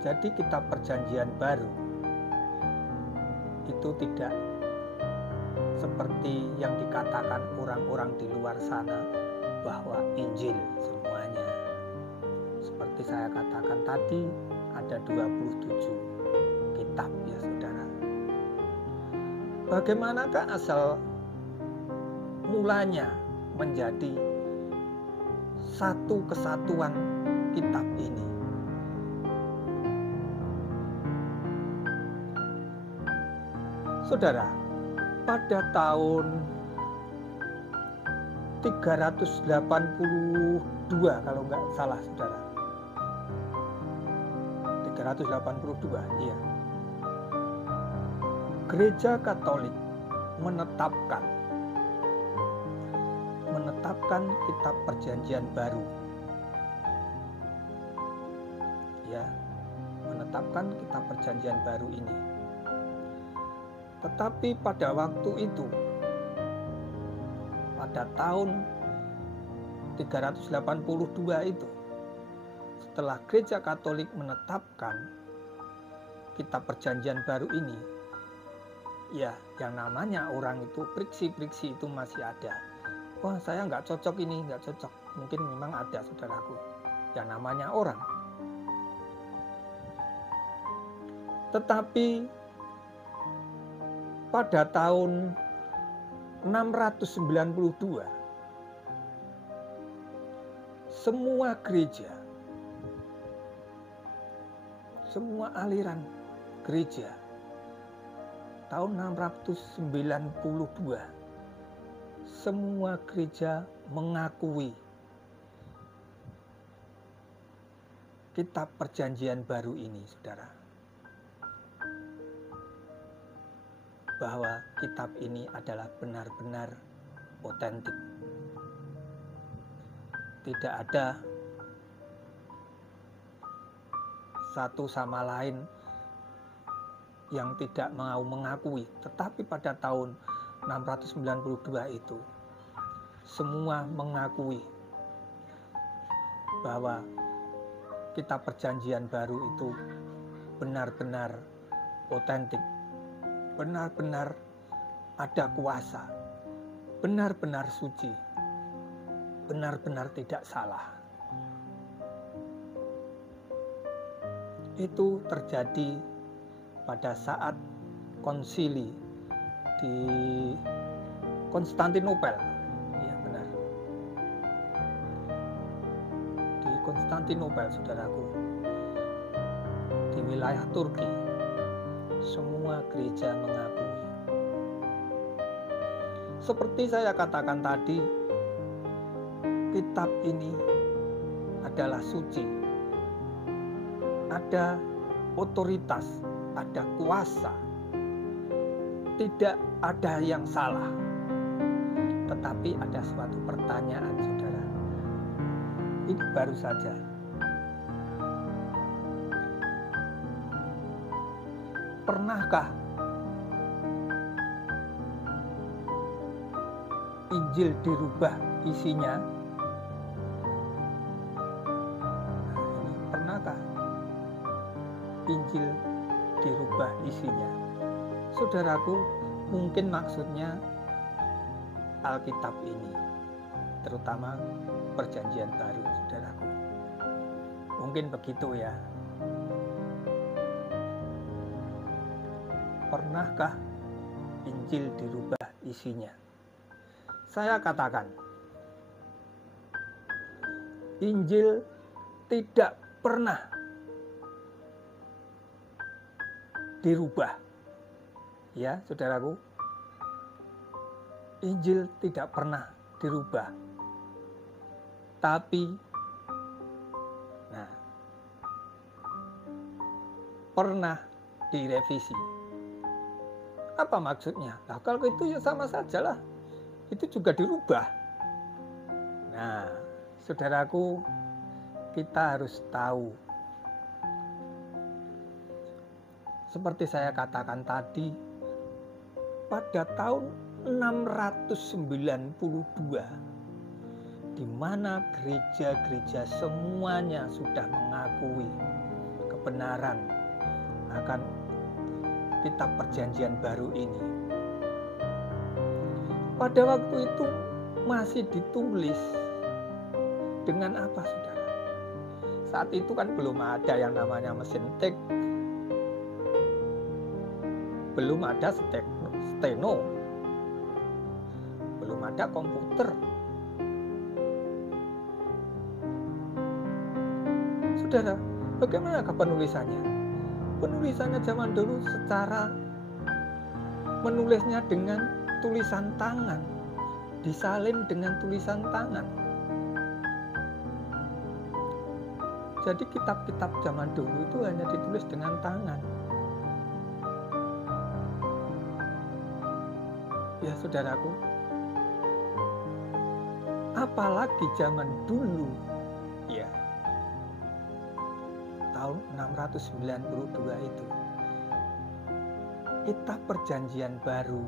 Jadi kitab perjanjian baru itu tidak seperti yang dikatakan orang-orang di luar sana bahwa Injil semuanya. Seperti saya katakan tadi, ada 27 kitab ya saudara. Bagaimanakah asal mulanya menjadi satu kesatuan kitab ini? Saudara, pada tahun 382 kalau nggak salah saudara, 382, iya, Gereja Katolik menetapkan kitab Perjanjian Baru, ya, menetapkan kitab Perjanjian Baru ini. Tetapi pada waktu itu, pada tahun 382 itu, setelah Gereja Katolik menetapkan kitab Perjanjian Baru ini, ya, yang namanya orang itu friksi-friksi itu masih ada. Wah, saya nggak cocok ini, nggak cocok. Mungkin memang ada, saudaraku, yang namanya orang. Tetapi pada tahun 692, semua gereja, semua aliran gereja, tahun 692, semua gereja mengakui kitab Perjanjian Baru ini, saudara. Bahwa kitab ini adalah benar-benar otentik. Tidak ada satu sama lain yang tidak mau mengakui. Tetapi pada tahun 692 itu, semua mengakui bahwa kitab Perjanjian Baru itu benar-benar otentik, benar-benar ada kuasa, benar-benar suci, benar-benar tidak salah. Itu terjadi pada saat konsili di Konstantinopel, ya benar, di Konstantinopel, saudaraku, di wilayah Turki. Semua gereja mengakui. Seperti saya katakan tadi, kitab ini adalah suci. Ada otoritas, ada kuasa. Tidak ada yang salah. Tetapi ada suatu pertanyaan, saudara. Ini baru saja. Pernahkah Injil dirubah isinya? Pernahkah Injil dirubah isinya? Saudaraku, mungkin maksudnya Alkitab ini, terutama Perjanjian Baru, saudaraku. Mungkin begitu ya. Pernahkah Injil dirubah isinya? Saya katakan, Injil tidak pernah dirubah. Ya, saudaraku, Injil tidak pernah dirubah. Tapi, pernah direvisi. Apa maksudnya? Nah, kalau itu ya sama sajalah. Itu juga dirubah. Nah, saudaraku, kita harus tahu. Seperti saya katakan tadi, pada tahun 692, di mana gereja-gereja semuanya sudah mengakui kebenaran akan kitab Perjanjian Baru ini. Pada waktu itu masih ditulis dengan apa, saudara? Saat itu kan belum ada yang namanya mesin tik, belum ada steno, belum ada komputer. Saudara, bagaimanakah penulisannya? Penulisannya zaman dulu secara menulisnya dengan tulisan tangan, disalin dengan tulisan tangan. Jadi kitab-kitab zaman dulu itu hanya ditulis dengan tangan. Ya saudaraku, apalagi zaman dulu, ya, tahun 692 itu, kitab perjanjian baru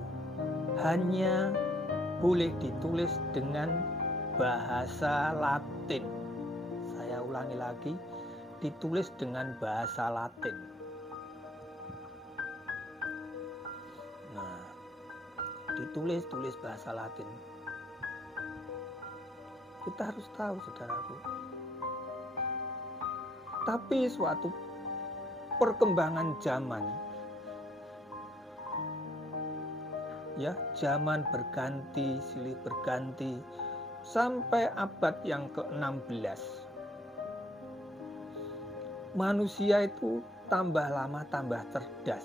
hanya boleh ditulis dengan bahasa Latin. Saya ulangi lagi, ditulis dengan bahasa Latin. Nah, ditulis bahasa Latin. Kita harus tahu, saudaraku. Tapi suatu perkembangan zaman, ya, zaman berganti, silih berganti, sampai abad yang ke-16. Manusia itu tambah lama tambah cerdas.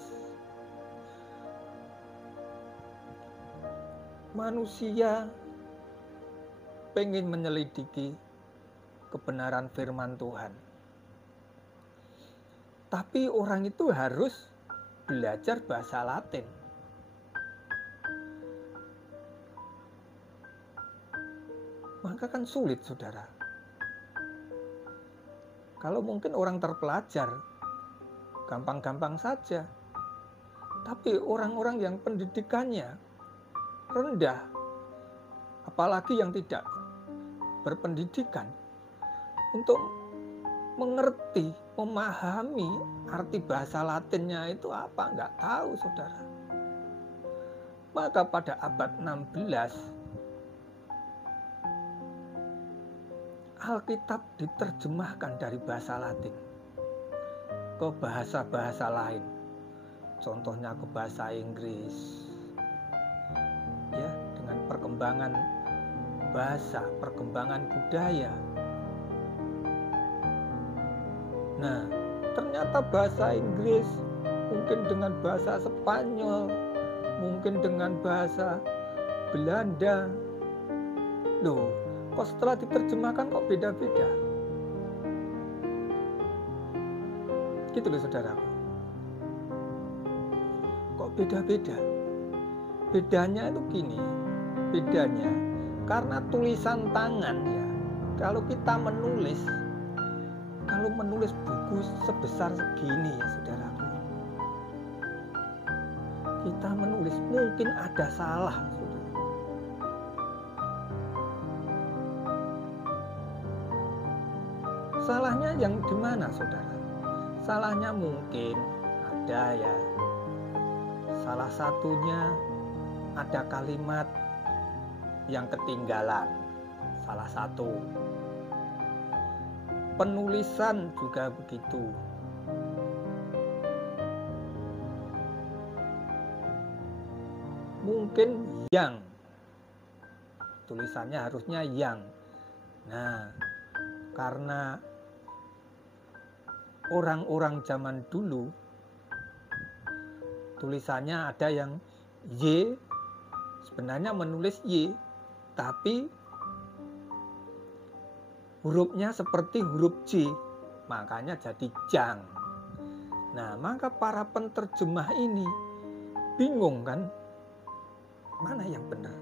Manusia pengen menyelidiki kebenaran firman Tuhan. Tapi orang itu harus belajar bahasa Latin. Maka kan sulit, saudara. Kalau mungkin orang terpelajar, gampang-gampang saja. Tapi orang-orang yang pendidikannya rendah, apalagi yang tidak berpendidikan, untuk mengerti, memahami arti bahasa Latinnya itu apa, nggak tahu, saudara. Maka pada abad 16, Alkitab diterjemahkan dari bahasa Latin ke bahasa-bahasa lain. Contohnya ke bahasa Inggris. Ya, dengan perkembangan bahasa, perkembangan budaya. Nah, ternyata bahasa Inggris mungkin dengan bahasa Spanyol, mungkin dengan bahasa Belanda. Loh, kok setelah diterjemahkan kok beda-beda? Gitu loh, saudaraku. Kok beda-beda? Bedanya itu gini, bedanya karena tulisan tangan, ya. Kalau kita menulis, kalau menulis buku sebesar segini, ya saudaraku, kita menulis mungkin ada salah, saudara. Salahnya yang di mana, saudara? Salahnya mungkin ada, ya. Salah satunya ada kalimat yang ketinggalan. Salah satu. Penulisan juga begitu. Mungkin yang. Tulisannya harusnya yang. Nah, karena orang-orang zaman dulu tulisannya ada yang Y, sebenarnya menulis Y, tapi hurufnya seperti huruf J, makanya jadi jang. Nah, maka para penterjemah ini bingung kan, mana yang benar?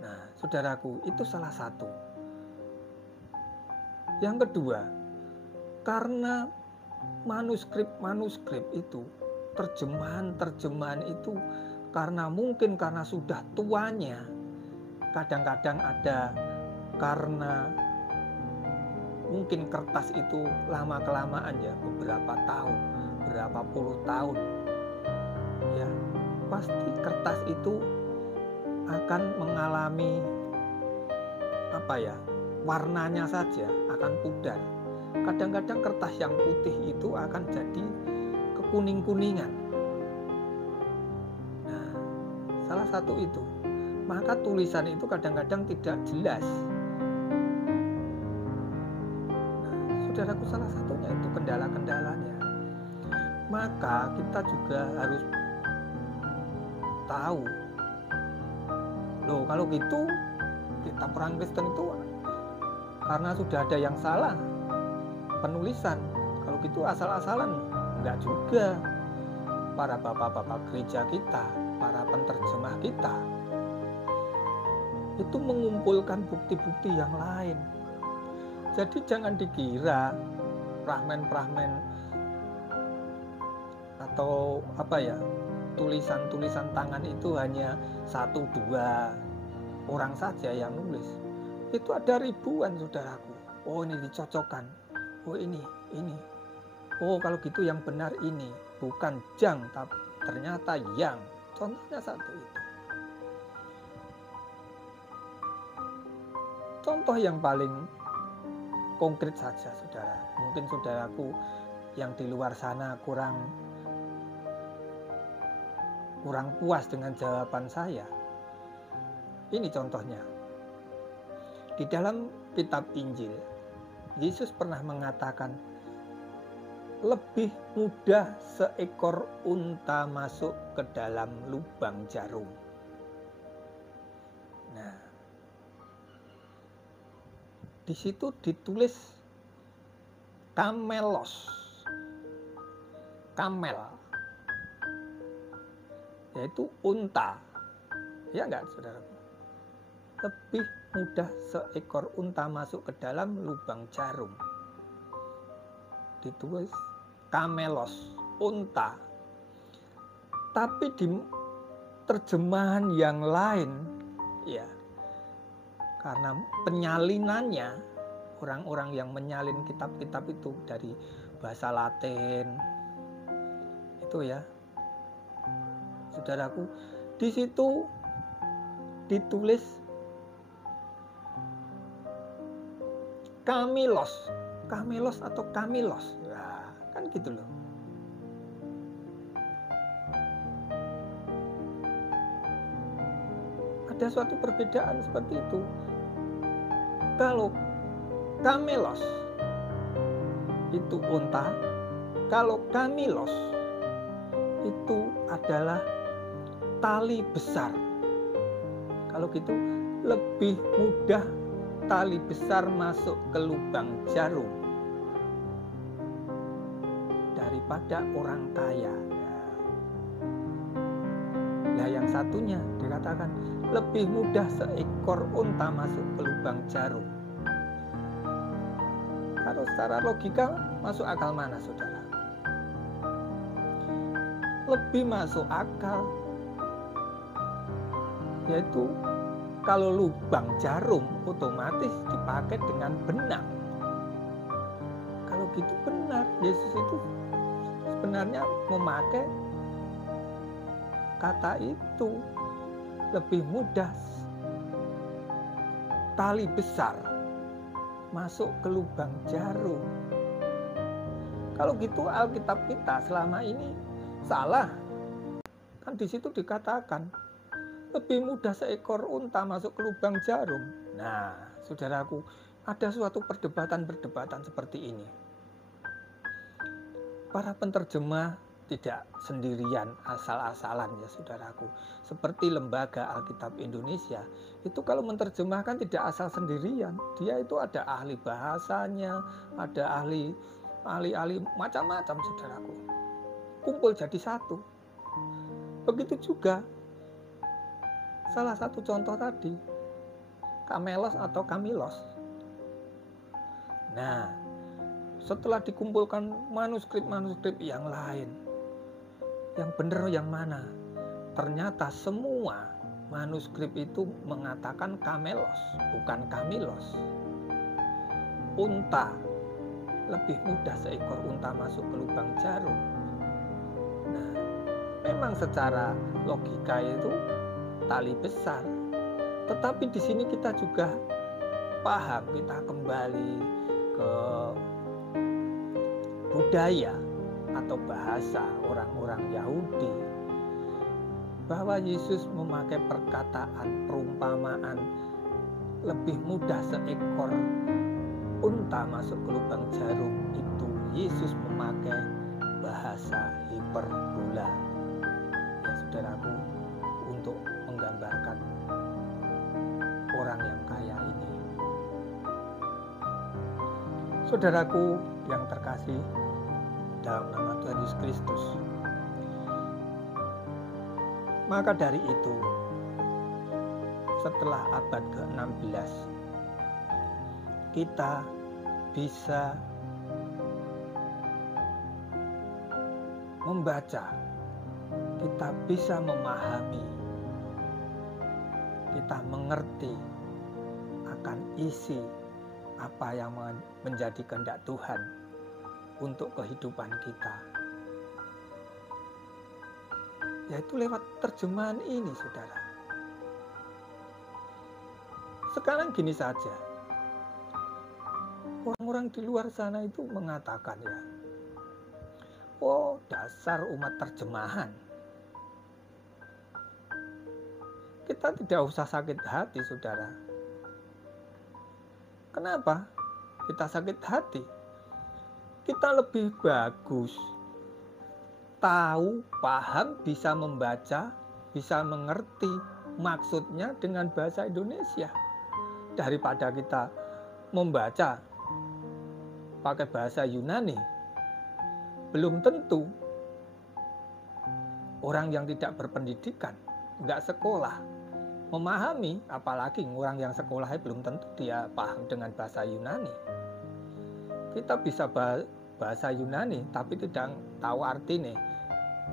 Nah, saudaraku, itu salah satu. Yang kedua, karena manuskrip itu, terjemahan itu, karena sudah tuanya, kadang-kadang ada karena mungkin kertas itu lama-kelamaan, ya, beberapa tahun, berapa puluh tahun, ya, pasti kertas itu akan mengalami warnanya saja akan pudar. Kadang-kadang kertas yang putih itu akan jadi kekuning-kuningan. Nah, salah satu itu. Maka tulisan itu kadang-kadang tidak jelas. Nah, saudaraku, salah satunya itu kendala-kendalanya. Maka kita juga harus tahu, loh kalau gitu kitab orang Kristen itu karena sudah ada yang salah penulisan, kalau gitu asal-asalan. Enggak juga. Para bapak-bapak gereja kita, para penterjemah kita itu mengumpulkan bukti-bukti yang lain. Jadi jangan dikira prahmen-prahmen atau tulisan-tulisan tangan itu hanya 1-2 orang saja yang nulis. Itu ada ribuan, saudaraku. Oh, ini dicocokkan. Oh, ini. Oh, kalau gitu yang benar ini, bukan jang, tapi ternyata yang. Contohnya satu itu. Contoh yang paling konkret saja, saudara. Mungkin saudaraku yang di luar sana kurang puas dengan jawaban saya. Ini contohnya. Di dalam kitab Injil, Yesus pernah mengatakan, lebih mudah seekor unta masuk ke dalam lubang jarum. Nah, di situ ditulis kamelos, kamel, yaitu unta. Ya enggak, saudara? Lebih mudah seekor unta masuk ke dalam lubang jarum. Ditulis kamelos, unta. Tapi di terjemahan yang lain, ya, karena penyalinannya, orang-orang yang menyalin kitab-kitab itu dari bahasa Latin, itu ya, saudaraku, di situ ditulis Kamilos atau Kamilos. Nah, kan gitu loh. Ada suatu perbedaan seperti itu. Kalau Kamilos itu unta, kalau Kamilos itu adalah tali besar. Kalau gitu lebih mudah tali besar masuk ke lubang jarum daripada orang kaya. Nah, yang satunya dikatakan lebih mudah seekor unta masuk ke lubang jarum. Kalau secara logika masuk akal mana, saudara? Lebih masuk akal, yaitu kalau lubang jarum otomatis dipakai dengan benang. Kalau gitu benar, Yesus itu sebenarnya memakai kata itu, lebih mudah tali besar masuk ke lubang jarum. Kalau gitu Alkitab kita selama ini salah. Kan di situ dikatakan lebih mudah seekor unta masuk ke lubang jarum. Nah, saudaraku, ada suatu perdebatan seperti ini. Para penterjemah tidak sendirian asal-asalan, ya saudaraku. Seperti Lembaga Alkitab Indonesia, itu kalau menerjemahkan tidak asal sendirian. Dia itu ada ahli bahasanya, ada ahli macam-macam, saudaraku. Kumpul jadi satu. Begitu juga salah satu contoh tadi, Kamelos atau Kamilos. Nah, setelah dikumpulkan manuskrip-manuskrip yang lain, yang benar yang mana? Ternyata semua manuskrip itu mengatakan Kamelos, bukan Kamilos. Unta, lebih mudah seekor unta masuk ke lubang jarum. Nah, Memang secara logika itu tali besar. Tetapi di sini kita juga paham, kita kembali ke budaya atau bahasa orang-orang Yahudi, bahwa Yesus memakai perkataan perumpamaan lebih mudah seekor unta masuk ke lubang jarum. Itu Yesus memakai bahasa hiperbola, ya saudaraku, untuk menggambarkan orang yang kaya ini. Saudaraku yang terkasih dalam nama Tuhan Yesus Kristus, maka dari itu setelah abad ke-16 kita bisa membaca, kita bisa memahami, kita mengerti akan isi apa yang menjadi kehendak Tuhan untuk kehidupan kita, yaitu lewat terjemahan ini, saudara. Sekarang gini saja, orang-orang di luar sana itu mengatakan, ya, oh dasar umat terjemahan. Kita tidak usah sakit hati, saudara. Kenapa kita sakit hati? Kita lebih bagus tahu, paham, bisa membaca, bisa mengerti maksudnya dengan bahasa Indonesia daripada kita membaca pakai bahasa Yunani. Belum tentu orang yang tidak berpendidikan, nggak sekolah, memahami, apalagi orang yang sekolahnya belum tentu dia paham dengan bahasa Yunani. Kita bisa bahasa Yunani tapi tidak tahu artinya,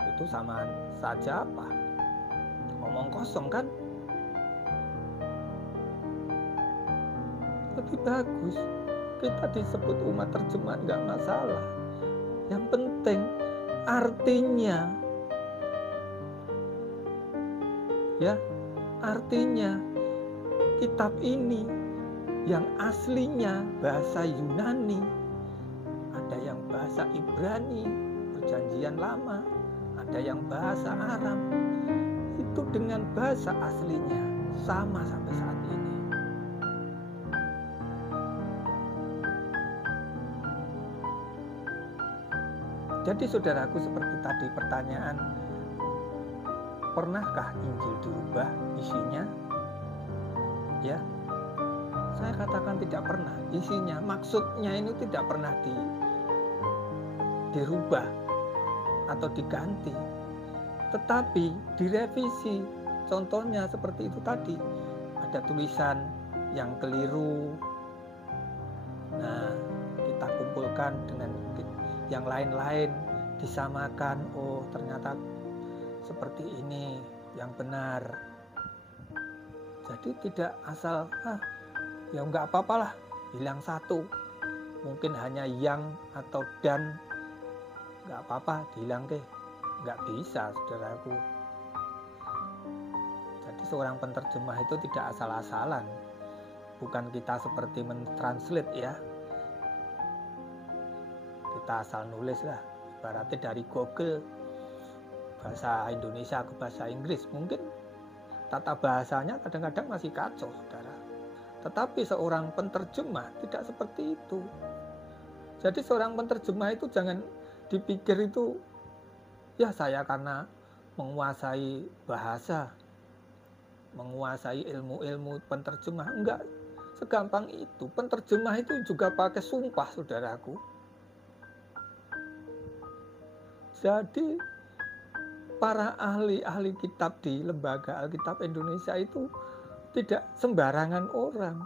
itu sama saja apa? Ngomong kosong kan? Lebih bagus kita disebut umat terjemahan, nggak masalah. Yang penting artinya, ya, artinya kitab ini yang aslinya bahasa Yunani, ada yang bahasa Ibrani, Perjanjian Lama, ada yang bahasa Aram, itu dengan bahasa aslinya sama sampai saat ini. Jadi saudaraku, seperti tadi pertanyaan, pernahkah Injil dirubah isinya? Ya, saya katakan tidak pernah. Isinya, maksudnya ini tidak pernah dirubah atau diganti. Tetapi direvisi. Contohnya seperti itu tadi. Ada tulisan yang keliru. Nah, kita kumpulkan dengan yang lain-lain, disamakan. Oh, ternyata seperti ini yang benar. Jadi tidak asal ya nggak apa-apalah bilang satu, mungkin hanya yang atau dan, nggak apa-apa dihilang ke, nggak bisa, saudaraku. Jadi seorang penterjemah itu tidak asal-asalan, bukan kita seperti mentranslate, ya, kita asal nulis lah, ibaratnya dari Google bahasa Indonesia ke bahasa Inggris, mungkin tata bahasanya kadang-kadang masih kacau, saudara. Tetapi seorang penterjemah tidak seperti itu. Jadi seorang penterjemah itu jangan dipikir itu, ya saya karena menguasai bahasa, menguasai ilmu-ilmu penterjemah. Enggak segampang itu. Penterjemah itu juga pakai sumpah, saudaraku. Jadi para ahli-ahli kitab di Lembaga Alkitab Indonesia itu tidak sembarangan orang.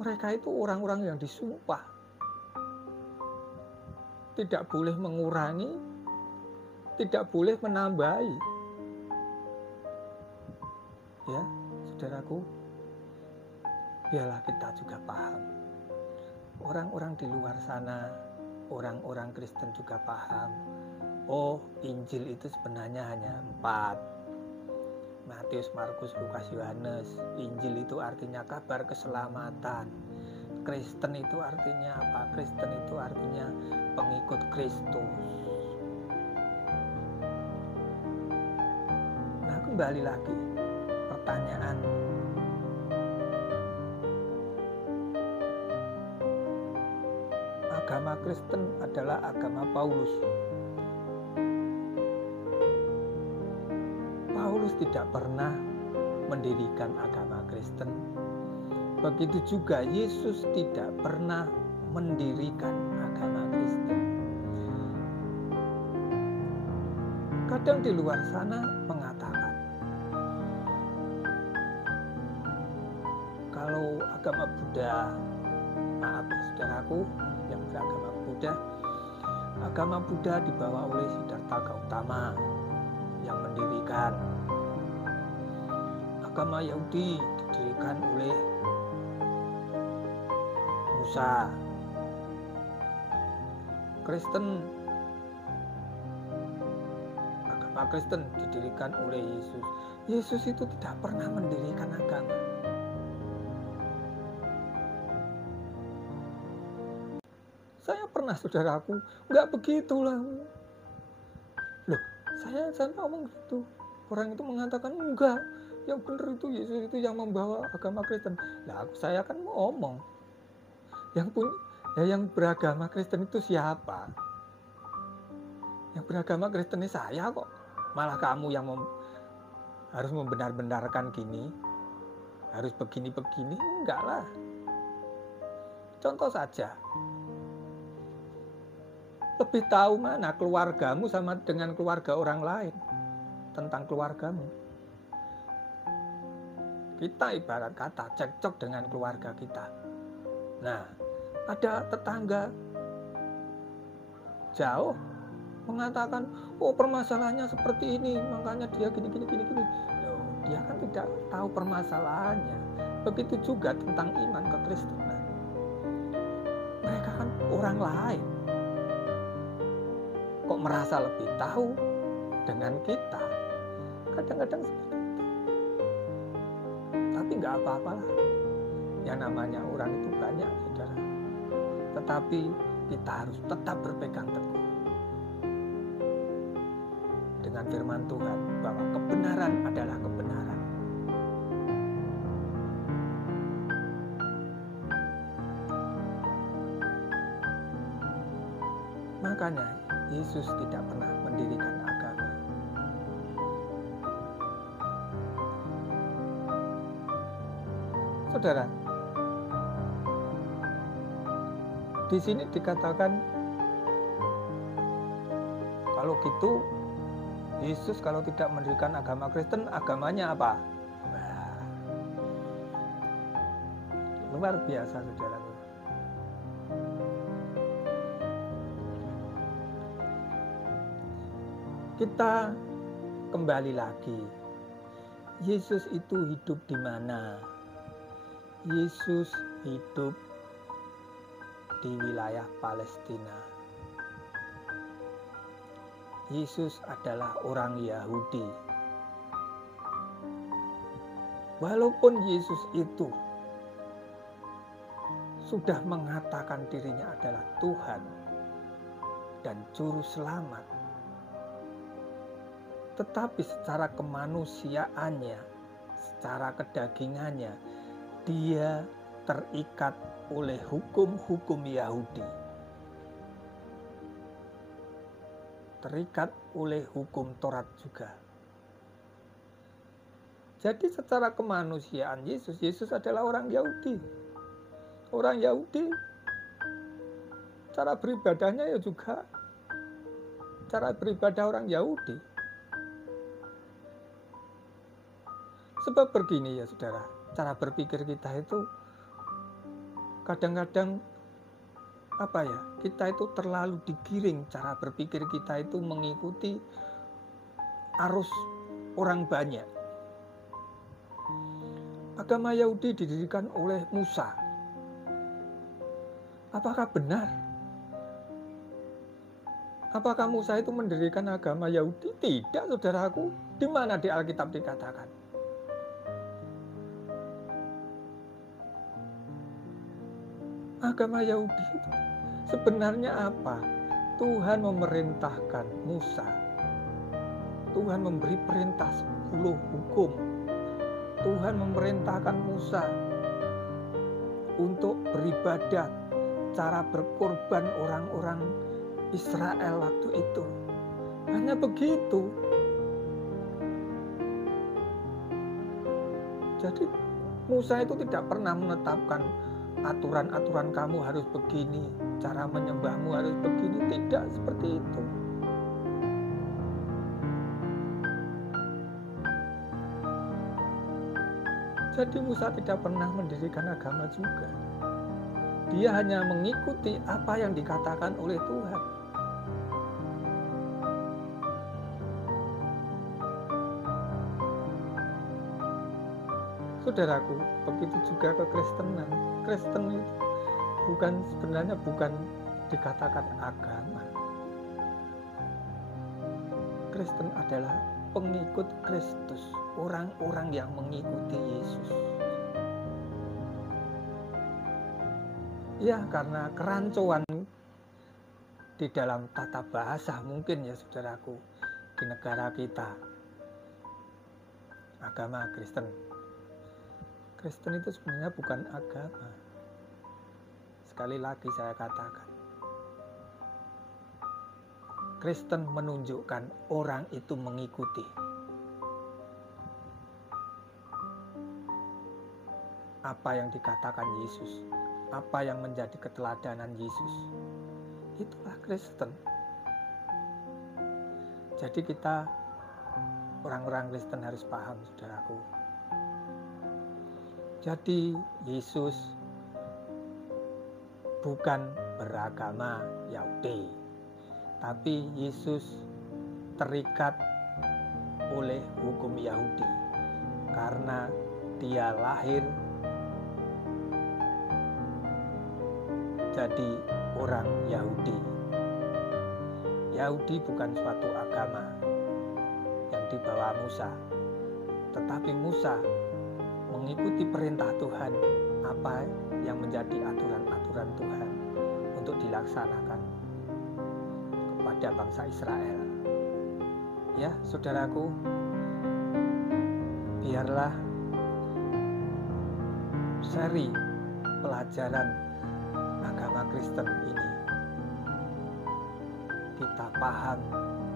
Mereka itu orang-orang yang disumpah. Tidak boleh mengurangi, tidak boleh menambahi. Ya, saudaraku, biarlah kita juga paham. Orang-orang di luar sana, orang-orang Kristen juga paham oh, Injil itu sebenarnya hanya 4. Matius, Markus, Lukas, Yohanes. Injil itu artinya kabar keselamatan. Kristen itu artinya apa? Kristen itu artinya pengikut Kristus. Nah, kembali lagi pertanyaan, agama Kristen adalah agama Paulus. Paulus tidak pernah mendirikan agama Kristen. Begitu juga Yesus tidak pernah mendirikan agama Kristen. Kadang di luar sana mengatakan, kalau agama Buddha, maaf saudaraku yang beragama Buddha, agama Buddha dibawa oleh Siddhartha Gautama yang mendirikan. Agama Yahudi didirikan oleh Musa. Agama Kristen didirikan oleh Yesus. Yesus itu tidak pernah mendirikan agama. Saya pernah, saudaraku, nggak begitulah. Loh, saya ngomong gitu. Orang itu mengatakan enggak, yang benar itu Yesus itu yang membawa agama Kristen. Nah, saya kan ngomong, yang beragama Kristen itu siapa? Yang beragama Kristen ini saya kok. Malah kamu yang harus membenar-benarkan gini, harus begini-begini. Enggak lah. Contoh saja, lebih tahu mana keluargamu sama dengan keluarga orang lain tentang keluargamu. Kita ibarat kata cekcok dengan keluarga kita. Nah, ada tetangga jauh mengatakan, oh permasalahannya seperti ini, makanya dia gini. Loh, dia kan tidak tahu permasalahannya. Begitu juga tentang iman kekristenan. Mereka kan orang lain. Kok merasa lebih tahu dengan kita? Kadang-kadang seperti itu. Tapi nggak apa-apalah. Yang namanya orang itu banyak, saudara. Tetapi kita harus tetap berpegang teguh dengan firman Tuhan bahwa kebenaran adalah kebenaran. Makanya Yesus tidak pernah mendirikan agama. Saudara, di sini dikatakan kalau gitu Yesus kalau tidak mendirikan agama Kristen, agamanya apa? Wah, luar biasa, saudara. Kita kembali lagi. Yesus itu hidup di mana? Yesus hidup di wilayah Palestina. Yesus adalah orang Yahudi. Walaupun Yesus itu sudah mengatakan dirinya adalah Tuhan dan Juru Selamat, tetapi secara kemanusiaannya, secara kedagingannya, dia terikat oleh hukum-hukum Yahudi. Terikat oleh hukum Taurat juga. Jadi secara kemanusiaan Yesus adalah orang Yahudi. Orang Yahudi, cara beribadahnya ya juga cara beribadah orang Yahudi. Sebab begini ya saudara, cara berpikir kita itu kadang-kadang kita itu terlalu digiring, cara berpikir kita itu mengikuti arus orang banyak. Agama Yahudi didirikan oleh Musa. Apakah benar? Apakah Musa itu mendirikan agama Yahudi? Tidak, saudaraku. Di mana di Alkitab dikatakan? Agama Yahudi itu sebenarnya apa? Tuhan memerintahkan Musa. Tuhan memberi perintah 10 hukum. Tuhan memerintahkan Musa untuk beribadat, cara berkorban orang-orang Israel waktu itu. Hanya begitu. Jadi Musa itu tidak pernah menetapkan aturan-aturan kamu harus begini, cara menyembahmu harus begini. Tidak seperti itu. Jadi Musa tidak pernah mendirikan agama juga. Dia hanya mengikuti apa yang dikatakan oleh Tuhan. Saudaraku, begitu juga kekristenan. Kristen itu sebenarnya bukan dikatakan agama. Kristen adalah pengikut Kristus, orang-orang yang mengikuti Yesus. Ya, karena kerancuan di dalam tata bahasa mungkin ya saudaraku, di negara kita, agama Kristen. Kristen itu sebenarnya bukan agama. Sekali lagi saya katakan, Kristen menunjukkan orang itu mengikuti apa yang dikatakan Yesus, apa yang menjadi keteladanan Yesus. Itulah Kristen. Jadi kita orang-orang Kristen harus paham, saudaraku. Jadi Yesus bukan beragama Yahudi, tapi Yesus terikat oleh hukum Yahudi karena dia lahir jadi orang Yahudi. Yahudi bukan suatu agama yang dibawa Musa, tetapi Musa mengikuti perintah Tuhan, apa yang menjadi aturan-aturan Tuhan untuk dilaksanakan kepada bangsa Israel. Ya, saudaraku, biarlah seri pelajaran agama Kristen ini kita paham,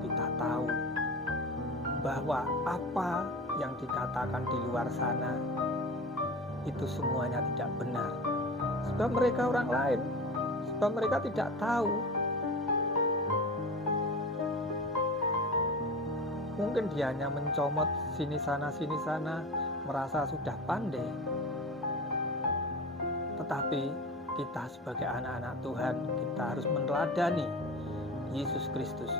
kita tahu bahwa apa yang dikatakan di luar sana itu semuanya tidak benar. Sebab mereka orang lain, sebab mereka tidak tahu. Mungkin dia hanya mencomot sini sana, merasa sudah pandai. Tetapi kita sebagai anak-anak Tuhan, kita harus meneladani Yesus Kristus.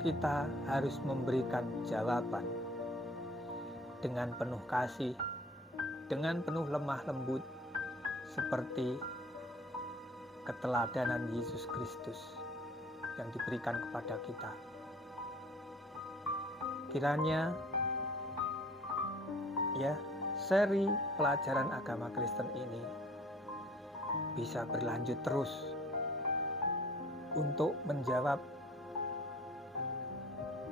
Kita harus memberikan jawaban dengan penuh kasih, dengan penuh lemah lembut, seperti keteladanan Yesus Kristus yang diberikan kepada kita. Kiranya ya, seri pelajaran agama Kristen ini bisa berlanjut terus untuk menjawab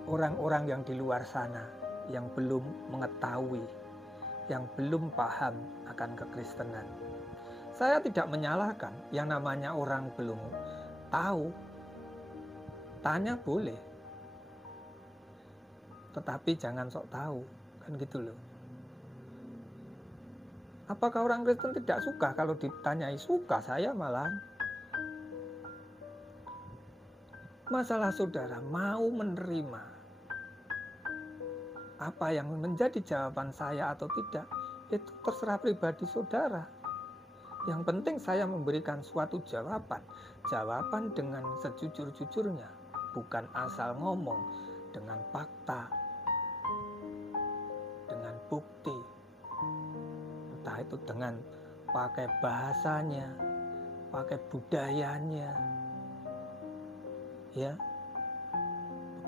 orang-orang yang di luar sana yang belum mengetahui, yang belum paham akan kekristenan. Saya tidak menyalahkan yang namanya orang belum tahu. Tanya boleh, tetapi jangan sok tahu, kan gitu loh. Apakah orang Kristen tidak suka kalau ditanyai? Suka, saya malah. Masalah saudara mau menerima apa yang menjadi jawaban saya atau tidak, itu terserah pribadi saudara. Yang penting saya memberikan suatu jawaban dengan sejujur-jujurnya, bukan asal ngomong, dengan fakta, dengan bukti. Entah itu dengan pakai bahasanya, pakai budayanya, ya,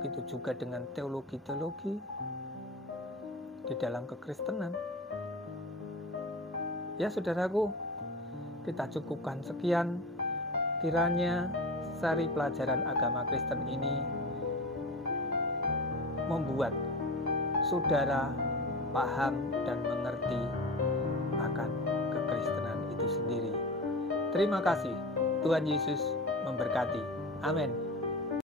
begitu juga dengan teologi-teologi di dalam kekristenan. Ya saudaraku, kita cukupkan sekian. Kiranya seri pelajaran agama Kristen ini membuat saudara paham dan mengerti akan kekristenan itu sendiri. Terima kasih. Tuhan Yesus memberkati. Amin.